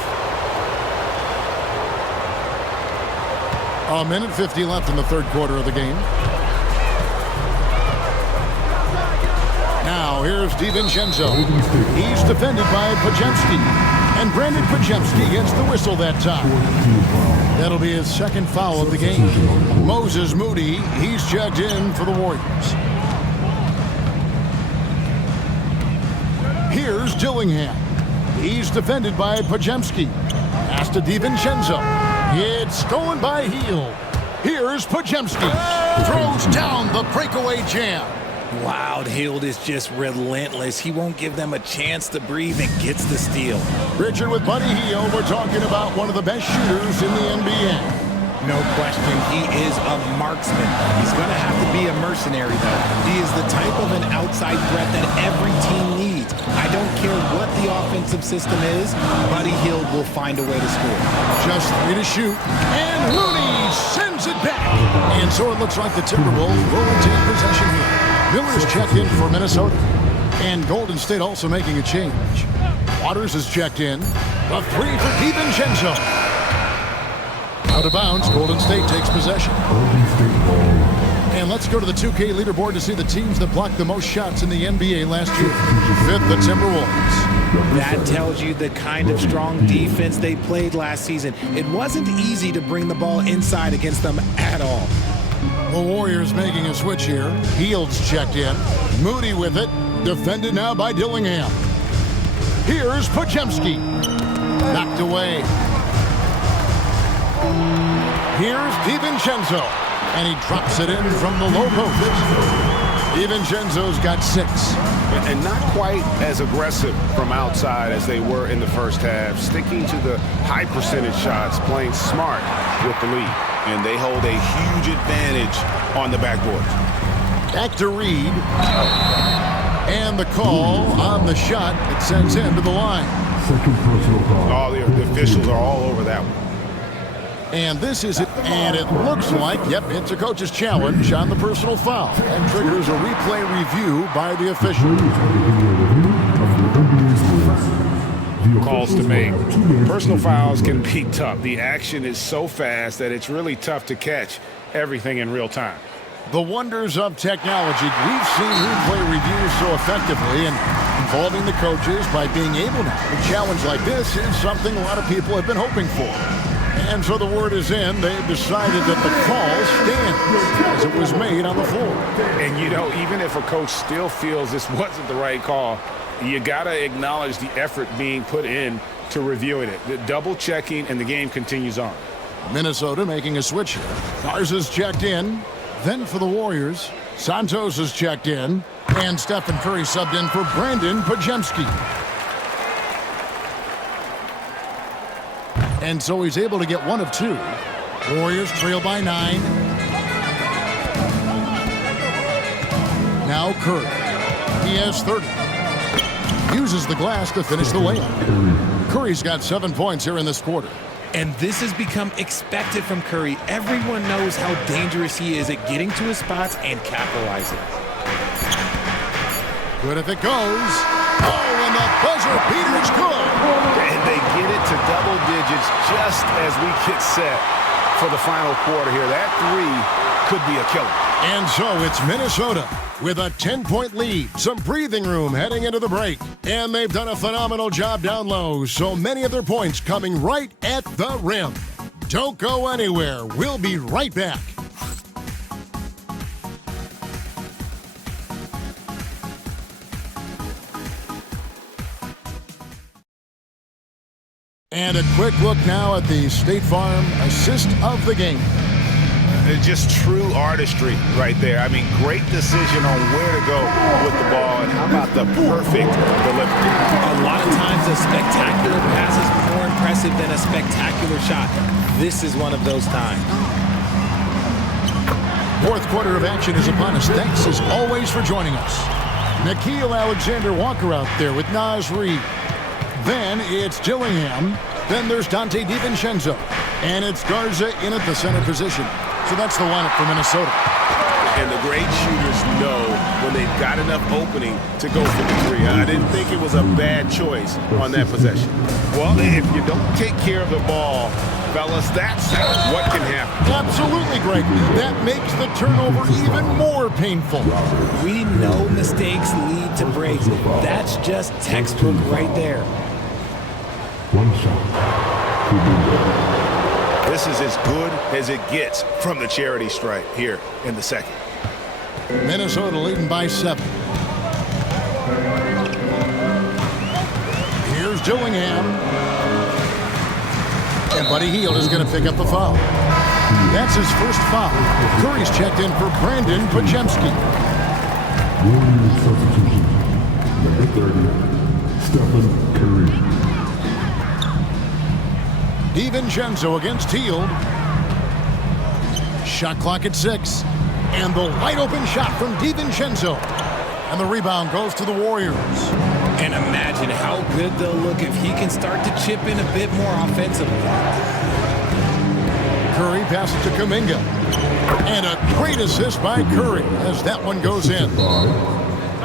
1:50 left in the third quarter of the game. Now here's DiVincenzo. He's defended by Podziemski. And Brandon Podziemski gets the whistle that time. That'll be his second foul of the game. Moses Moody, he's checked in for the Warriors. Here's Dillingham. He's defended by Podziemski. Pass to DiVincenzo. It's stolen by Hield. Here's Podziemski. Throws down the breakaway jam. Wow, Hield is just relentless. He won't give them a chance to breathe and gets the steal. Richard with Buddy Hield. We're talking about one of the best shooters in the NBA. No question, he is a marksman. He's going to have to be a mercenary, though. He is the type of an outside threat that every team needs. I don't care what the offensive system is, Buddy Hield will find a way to score. Just 3 to shoot. And Looney sends it back. And so it looks like the Timberwolves will take possession here. Miller's checked in for Minnesota. And Golden State also making a change. Waters is checked in. The 3 for DiVincenzo. Out of bounds, Golden State takes possession. And let's go to the 2K leaderboard to see the teams that blocked the most shots in the NBA last year. 5th, the Timberwolves. That tells you the kind of strong defense they played last season. It wasn't easy to bring the ball inside against them at all. The Warriors making a switch here. Hield's checked in. Moody with it. Defended now by Dillingham. Here's Podziemski. Knocked away. Here's DiVincenzo. And he drops it in from the low post. DiVincenzo's got 6. And not quite as aggressive from outside as they were in the first half. Sticking to the high percentage shots, playing smart with the lead. And they hold a huge advantage on the backboard. Back to Reed. And the call on the shot that sends him to the line. Second personal foul. All the officials are all over that one. And this is it. And it looks like, yep, it's a coach's challenge on the personal foul. And triggers a replay review by the official. Please have a review of the NBA's calls to make. Personal fouls can be tough. The action is so fast that it's really tough to catch everything in real time. The wonders of technology. We've seen replay reviews so effectively, and involving the coaches by being able now to challenge like this is something a lot of people have been hoping for. And so the word is in. They've decided that the call stands as it was made on the floor. And, you know, even if a coach still feels this wasn't the right call, you got to acknowledge the effort being put in to reviewing it. The double checking, and the game continues on. Minnesota making a switch here. Garza's checked in. Then for the Warriors, Santos is checked in, and Stephen Curry subbed in for Brandon Pajemski. And so he's able to get one of two. Warriors trail by 9. Now Curry. He has 30. Uses the glass to finish the layup. Curry's got 7 points here in this quarter. And this has become expected from Curry. Everyone knows how dangerous he is at getting to his spots and capitalizing. Good if it goes. Oh, and the buzzer beater's good. And they get it to double digits just as we get set for the final quarter here. That three could be a killer. And so it's Minnesota with a 10-point lead. Some breathing room heading into the break. And they've done a phenomenal job down low. So many of their points coming right at the rim. Don't go anywhere. We'll be right back. And a quick look now at the State Farm assist of the game. It's just true artistry right there. I mean, great decision on where to go with the ball, and how about the perfect delivery. A lot of times a spectacular pass is more impressive than a spectacular shot. This is one of those times. Fourth quarter of action is upon us. Thanks as always for joining us. Nickeil Alexander-Walker out there with Naz Reid. Then it's Dillingham. Then there's Dante DiVincenzo. And it's Garza in at the center position. So that's the lineup for Minnesota. And the great shooters know when they've got enough opening to go for the three. I didn't think it was a bad choice on that possession. Well, if you don't take care of the ball, fellas, that's what can happen. Absolutely, Greg. That makes the turnover even more painful. We know mistakes lead to breaks. That's just textbook right there. One shot. This is as good as it gets from the charity stripe here in the second. Minnesota leading by 7. Here's Dillingham. And Buddy Hield is going to pick up the foul. That's his first foul. Curry's checked in for Brandon Pajemski. Warriors substitution. Number 30, Stephen Curry. DiVincenzo against Hield. Shot clock at 6. And the wide open shot from DiVincenzo. And the rebound goes to the Warriors. And imagine how good they'll look if he can start to chip in a bit more offensively. Curry passes to Kuminga. And a great assist by Curry as that one goes in.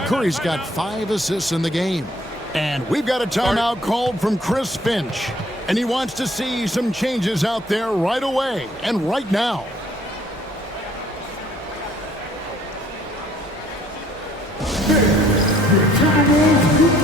Curry's got 5 assists in the game. And we've got a timeout called from Chris Finch. And he wants to see some changes out there right away and right now. The Timberwolves with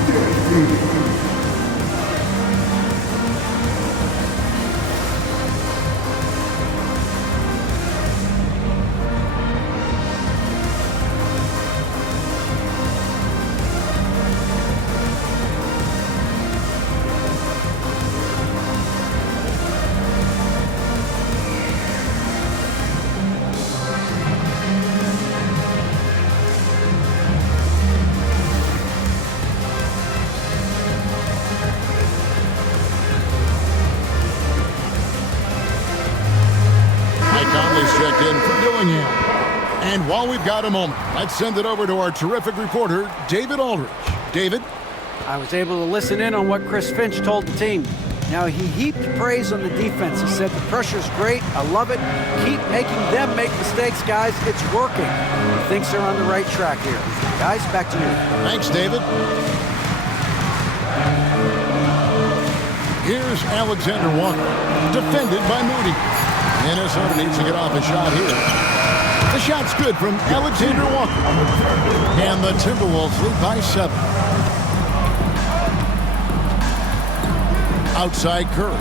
checked in for Dillingham. And while we've got a moment, let's send it over to our terrific reporter, David Aldridge. David? I was able to listen in on what Chris Finch told the team. Now, he heaped praise on the defense. He said the pressure's great. I love it. Keep making them make mistakes, guys. It's working. He thinks they're on the right track here. Guys, back to you. Thanks, David. Here's Alexander Walker, defended by Moody. Minnesota needs to get off a shot here. The shot's good from Alexander Walker. And the Timberwolves lead by 7. Outside Curry.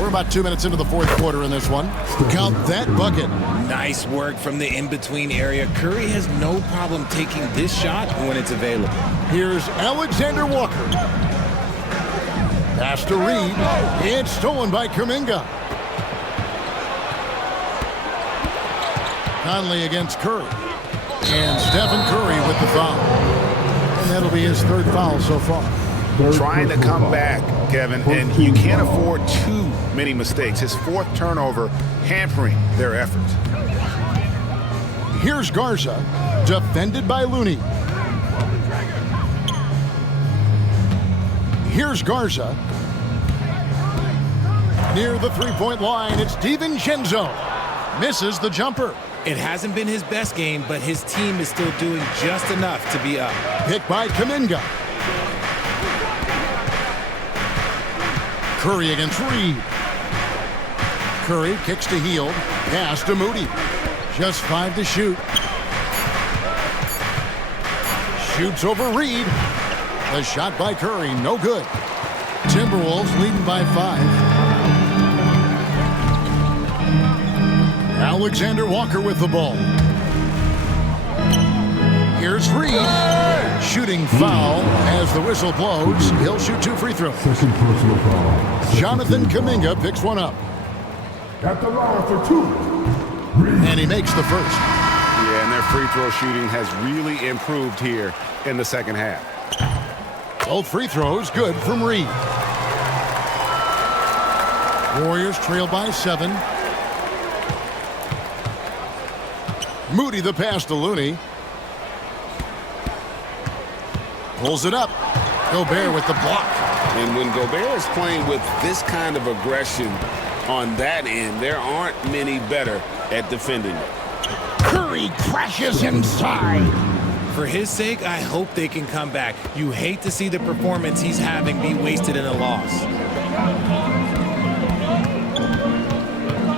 We're about 2 minutes into the fourth quarter in this one. Count that bucket. Nice work from the in-between area. Curry has no problem taking this shot when it's available. Here's Alexander Walker. Pass to Reed. It's stolen by Kuminga. Conley against Curry. And Stephen Curry with the foul. And that'll be his 3rd foul so far. Trying to come back, Kevin, and you can't afford too many mistakes. His 4th turnover hampering their efforts. Here's Garza, defended by Looney. Here's Garza. Near the three-point line, it's DiVincenzo. Misses the jumper. It hasn't been his best game, but his team is still doing just enough to be up. Picked by Kuminga. Curry against Reed. Curry kicks to Hield. Pass to Moody. Just 5 to shoot. Shoots over Reed. The shot by Curry, no good. Timberwolves leading by 5. Alexander Walker with the ball. Here's Reed. Shooting foul as the whistle blows. He'll shoot 2 free throws. Second personal foul. Jonathan Kuminga picks one up. At the line for 2. And he makes the first. Yeah, and their free throw shooting has really improved here in the second half. Both free throws good from Reed. Warriors trail by 7. Moody the pass to Looney. Pulls it up. Gobert with the block. And when Gobert is playing with this kind of aggression on that end, there aren't many better at defending it. Curry crashes inside. For his sake, I hope they can come back. You hate to see the performance he's having be wasted in a loss.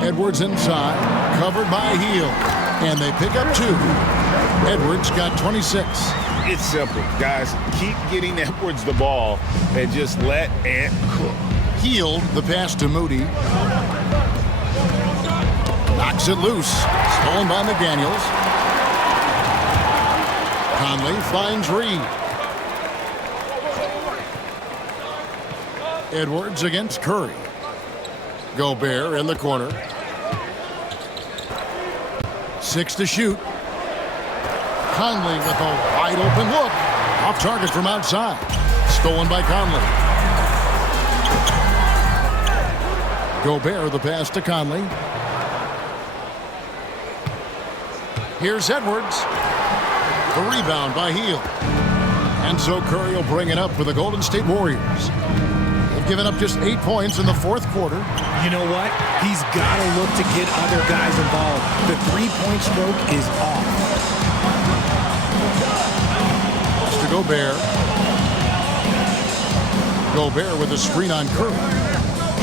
Edwards inside, covered by Hield. And they pick up 2. Edwards got 26. It's simple, guys. Keep getting Edwards the ball and just let Ant cook. Hield the pass to Moody. Knocks it loose. Stolen by McDaniels. Conley finds Reed. Edwards against Curry. Gobert in the corner. 6 to shoot. Conley with a wide open look. Off target from outside. Stolen by Conley. Gobert the pass to Conley. Here's Edwards. The rebound by Hield. And so Curry will bring it up for the Golden State Warriors. They've given up just 8 points in the fourth quarter. You know what? He's got to look to get other guys involved. The three-point stroke is off. To Gobert. Gobert with a screen on Curry.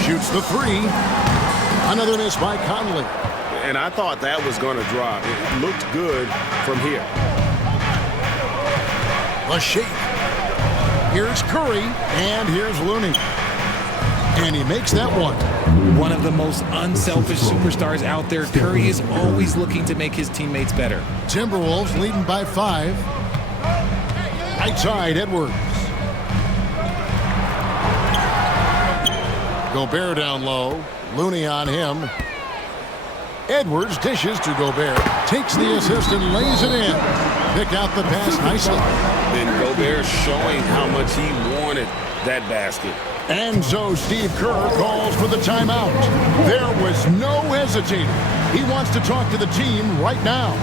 Shoots the 3. Another miss by Conley. And I thought that was going to drop. It looked good from here. A shake. Here's Curry, and here's Looney. And he makes that one. One of the most unselfish superstars out there. Curry is always looking to make his teammates better. Timberwolves leading by 5. Right side, Edwards. Gobert down low. Looney on him. Edwards dishes to Gobert. Takes the assist and lays it in. Picked out the pass nicely. Then Gobert showing how much he wanted that basket. And so Steve Kerr calls for the timeout. There was no hesitating. He wants to talk to the team right now.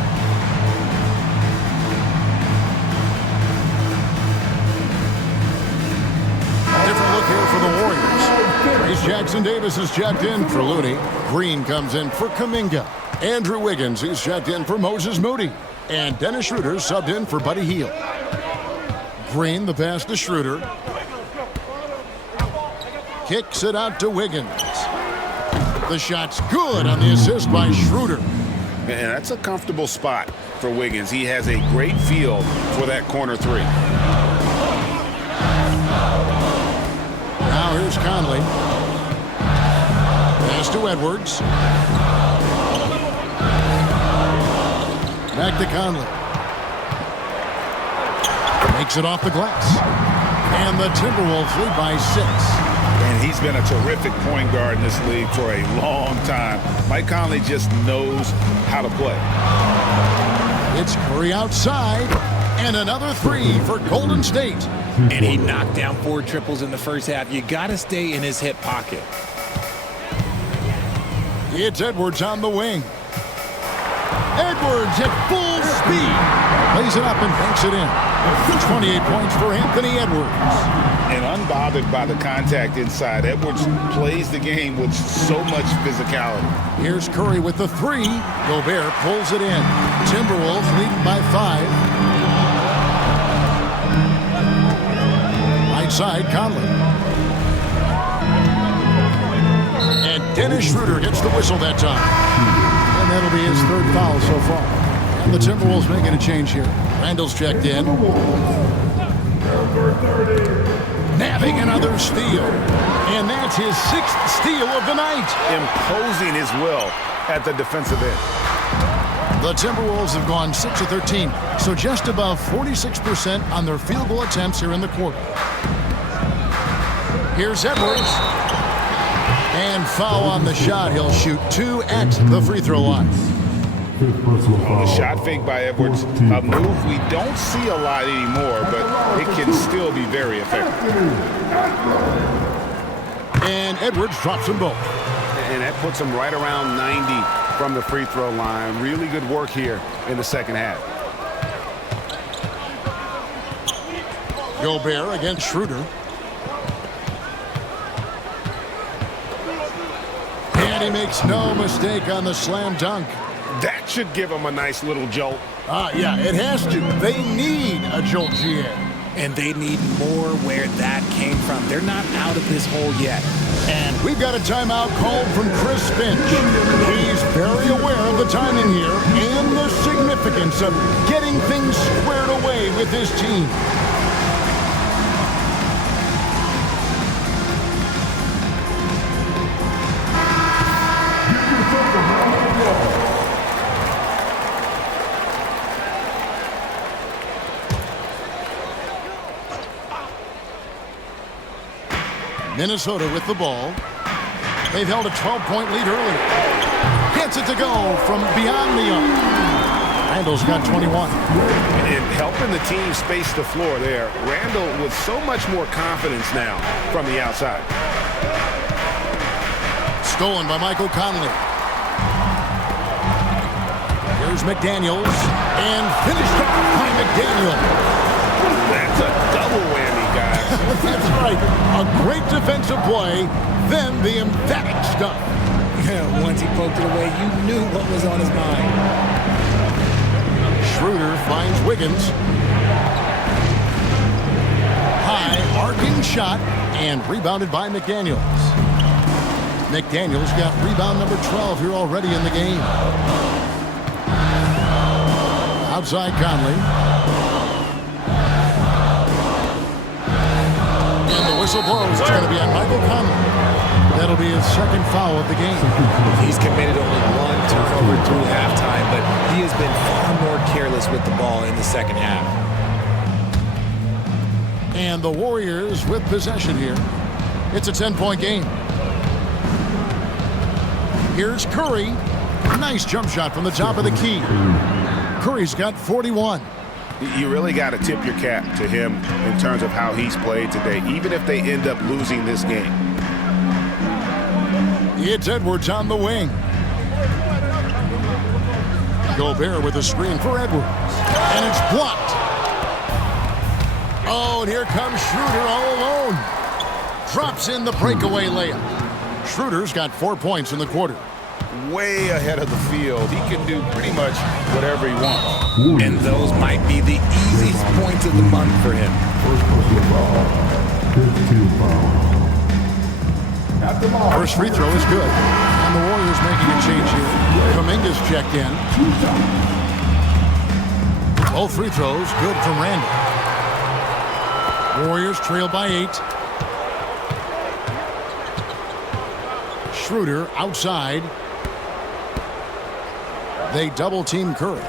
Different look here for the Warriors. Reese Jackson Davis is checked in for Looney. Green comes in for Kuminga. Andrew Wiggins is checked in for Moses Moody. And Dennis Schroeder subbed in for Buddy Hield. screen, the pass to Schroeder. Kicks it out to Wiggins. The shot's good on the assist by Schroeder. And that's a comfortable spot for Wiggins. He has a great feel for that corner three. Now here's Conley. Pass to Edwards. Back to Conley. Makes it off the glass. And the Timberwolves lead by 6. And he's been a terrific point guard in this league for a long time. Mike Conley just knows how to play. It's Curry outside. And another 3 for Golden State. And he knocked down 4 triples in the first half. You got to stay in his hip pocket. It's Edwards on the wing. Edwards at full speed. Lays it up and banks it in. 28 points for Anthony Edwards. And unbothered by the contact inside, Edwards plays the game with so much physicality. Here's Curry with the 3. Gobert pulls it in. Timberwolves leading by 5. Right side, Conley. And Dennis Schroeder gets the whistle that time. And that'll be his 3rd foul so far. And the Timberwolves making a change here. Randall's checked in. Nabbing another steal. And that's his 6th steal of the night. Imposing his will at the defensive end. The Timberwolves have gone 6 of 13, so just above 46% on their field goal attempts here in the quarter. Here's Edwards. And foul on the shot. He'll shoot 2 at the free throw line. The shot fake by Edwards, a move we don't see a lot anymore, but it can still be very effective. And Edwards drops them both. And that puts him right around 90 from the free throw line. Really good work here in the second half. Gobert against Schroeder. And he makes no mistake on the slam dunk. That should give him a nice little jolt. Yeah, it has to. They need a jolt, GA. And they need more where that came from. They're not out of this hole yet. And we've got a timeout called from Chris Finch. He's very aware of the timing here and the significance of getting things squared away with his team. Minnesota with the ball. They've held a 12-point lead early. Gets it to go from beyond the arc. Randall's got 21. And helping the team space the floor there. Randall with so much more confidence now from the outside. Stolen by Michael Conley. Here's McDaniels. And finished off by McDaniel. That's a double whammy, guys. That's right. A great defensive play, then the emphatic stuff. Yeah, once he poked it away, you knew what was on his mind. Schroeder finds Wiggins. High arcing shot and rebounded by McDaniels. McDaniels got rebound number 12 here already in the game. Outside Conley. And the whistle blows. It's going to be on Michael Conley. That'll be his 2nd foul of the game. He's committed only 1 turnover through halftime, but he has been far more careless with the ball in the second half. And the Warriors with possession here. It's a 10-point game. Here's Curry. Nice jump shot from the top of the key. Curry's got 41. You really got to tip your cap to him in terms of how he's played today, even if they end up losing this game. It's Edwards on the wing. Gobert with a screen for Edwards. And it's blocked. Oh, and here comes Schroeder all alone. Drops in the breakaway layup. Schroeder's got 4 points in the quarter. way ahead of the field. He can do pretty much whatever he wants. And those might be the easiest points of the month for him. First free throw is good. And the Warriors making a change here. Kuminga's checked in. Both free throws good from Randall. Warriors trail by 8. Schroeder outside. They double team Curry.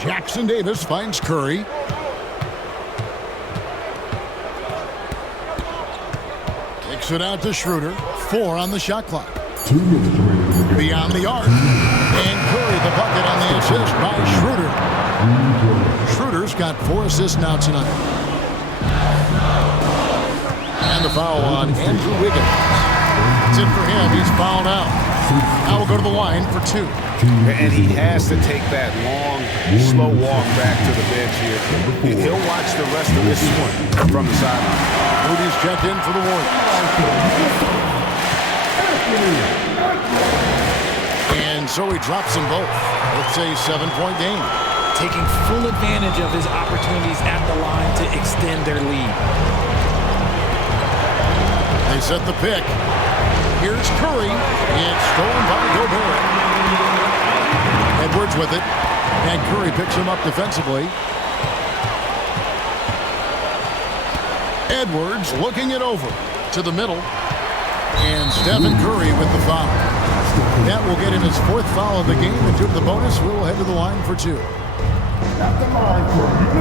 Jackson Davis finds Curry. Kicks it out to Schroeder. 4 on the shot clock. Beyond the arc. And Curry the bucket on the assist by Schroeder. Schroeder's got 4 assists now tonight. And the foul on Andrew Wiggins. That's it for him. He's fouled out. Now we'll go to the line for 2. And he has to take that long, slow walk back to the bench here. He'll watch the rest of this one from the sideline. Moody's checked in for the Warriors. And so he drops them both. It's a 7-point game. Taking full advantage of his opportunities at the line to extend their lead. They set the pick. Here's Curry. It's stolen by Gobert. Edwards with it. And Curry picks him up defensively. Edwards looking it over to the middle. And Stephen Curry with the foul. That will get him his 4th foul of the game. And to the bonus, we'll head to the line for 2.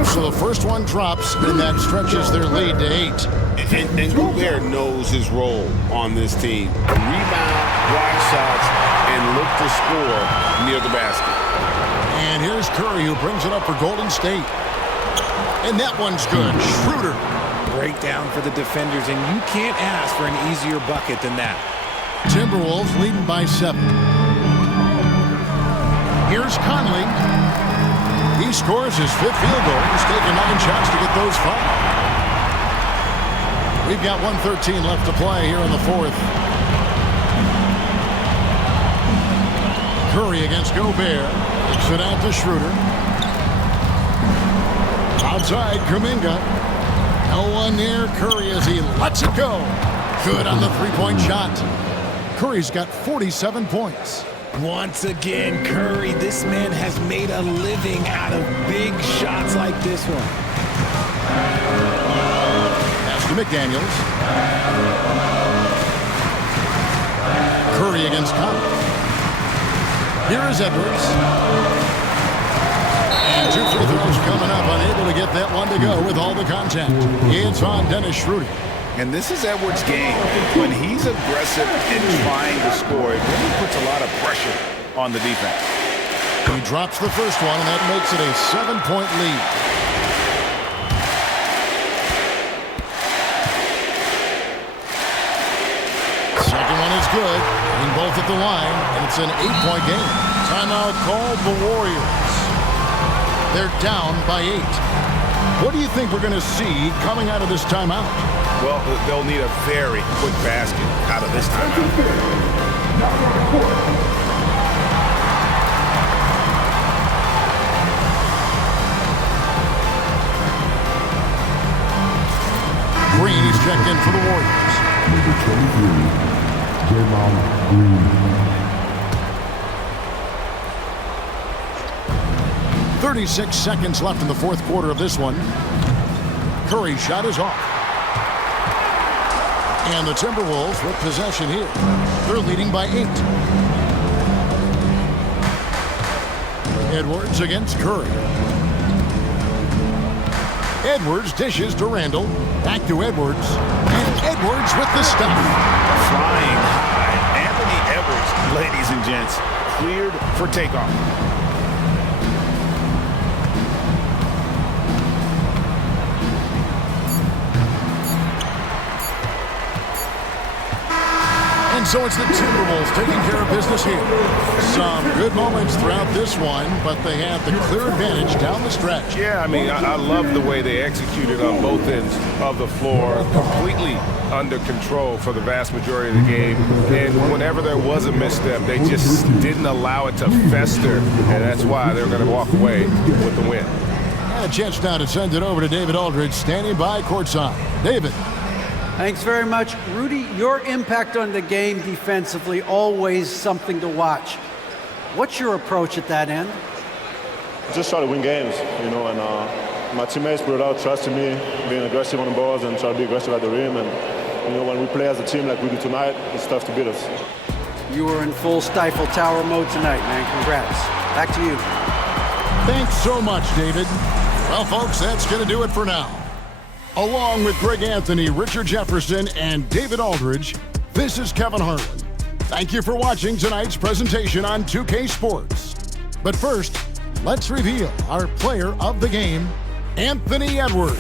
So the first one drops, and that stretches their lead to 8. And Gobert knows his role on this team. Rebound, block shots, and look to score near the basket. And here's Curry, who brings it up for Golden State. And that one's good. Schroeder. Breakdown for the defenders, and you can't ask for an easier bucket than that. Timberwolves leading by 7. Here's Conley. He scores his 5th field goal. He's taken 9 shots to get those 5. We've got 1:13 left to play here in the 4th. Curry against Gobert. Kicks it out to Schroeder. Outside, Kuminga. No one near Curry as he lets it go. Good on the 3-point shot. Curry's got 47 points. Once again, Curry, this man has made a living out of big shots like this one. Pass to McDaniels. Curry against Conley. Here is Edwards. And 2 free throws coming up, unable to get that one to go with all the contact. It's on Dennis Schroeder. And this is Edwards' game. When he's aggressive and trying to score, it really puts a lot of pressure on the defense. He drops the first one, and that makes it a 7-point lead. Second one is good. Hitting both at the line, and it's an 8-point game. Timeout called the Warriors. They're down by 8. What do you think we're going to see coming out of this timeout? Well, they'll need a very quick basket out of this timeout. Green is checked in for the Warriors. Number 23, Draymond Green. 36 seconds left in the 4th quarter of this one. Curry's shot is off. And the Timberwolves with possession here. They're leading by 8. Edwards against Curry. Edwards dishes to Randall. Back to Edwards. And Edwards with the stop. Flying high. Anthony Edwards, ladies and gents, cleared for takeoff. So it's the Timberwolves taking care of business here. Some good moments throughout this one, but they have the clear advantage down the stretch. Yeah, I mean, I love the way they executed on both ends of the floor, completely under control for the vast majority of the game. And whenever there was a misstep, they just didn't allow it to fester, and that's why they're going to walk away with the win. And a chance now to send it over to David Aldridge, standing by courtside. David. Thanks very much. Rudy, your impact on the game defensively, always something to watch. What's your approach at that end? Just try to win games, you know, and my teammates brought out trusting me, being aggressive on the balls and try to be aggressive at the rim. And, you know, when we play as a team like we do tonight, it's tough to beat us. You were in full Stifle Tower mode tonight, man. Congrats. Back to you. Thanks so much, David. Well, folks, that's going to do it for now. Along with Greg Anthony, Richard Jefferson, and David Aldridge, this is Kevin Harlan. Thank you for watching tonight's presentation on 2K Sports. But first, let's reveal our player of the game, Anthony Edwards.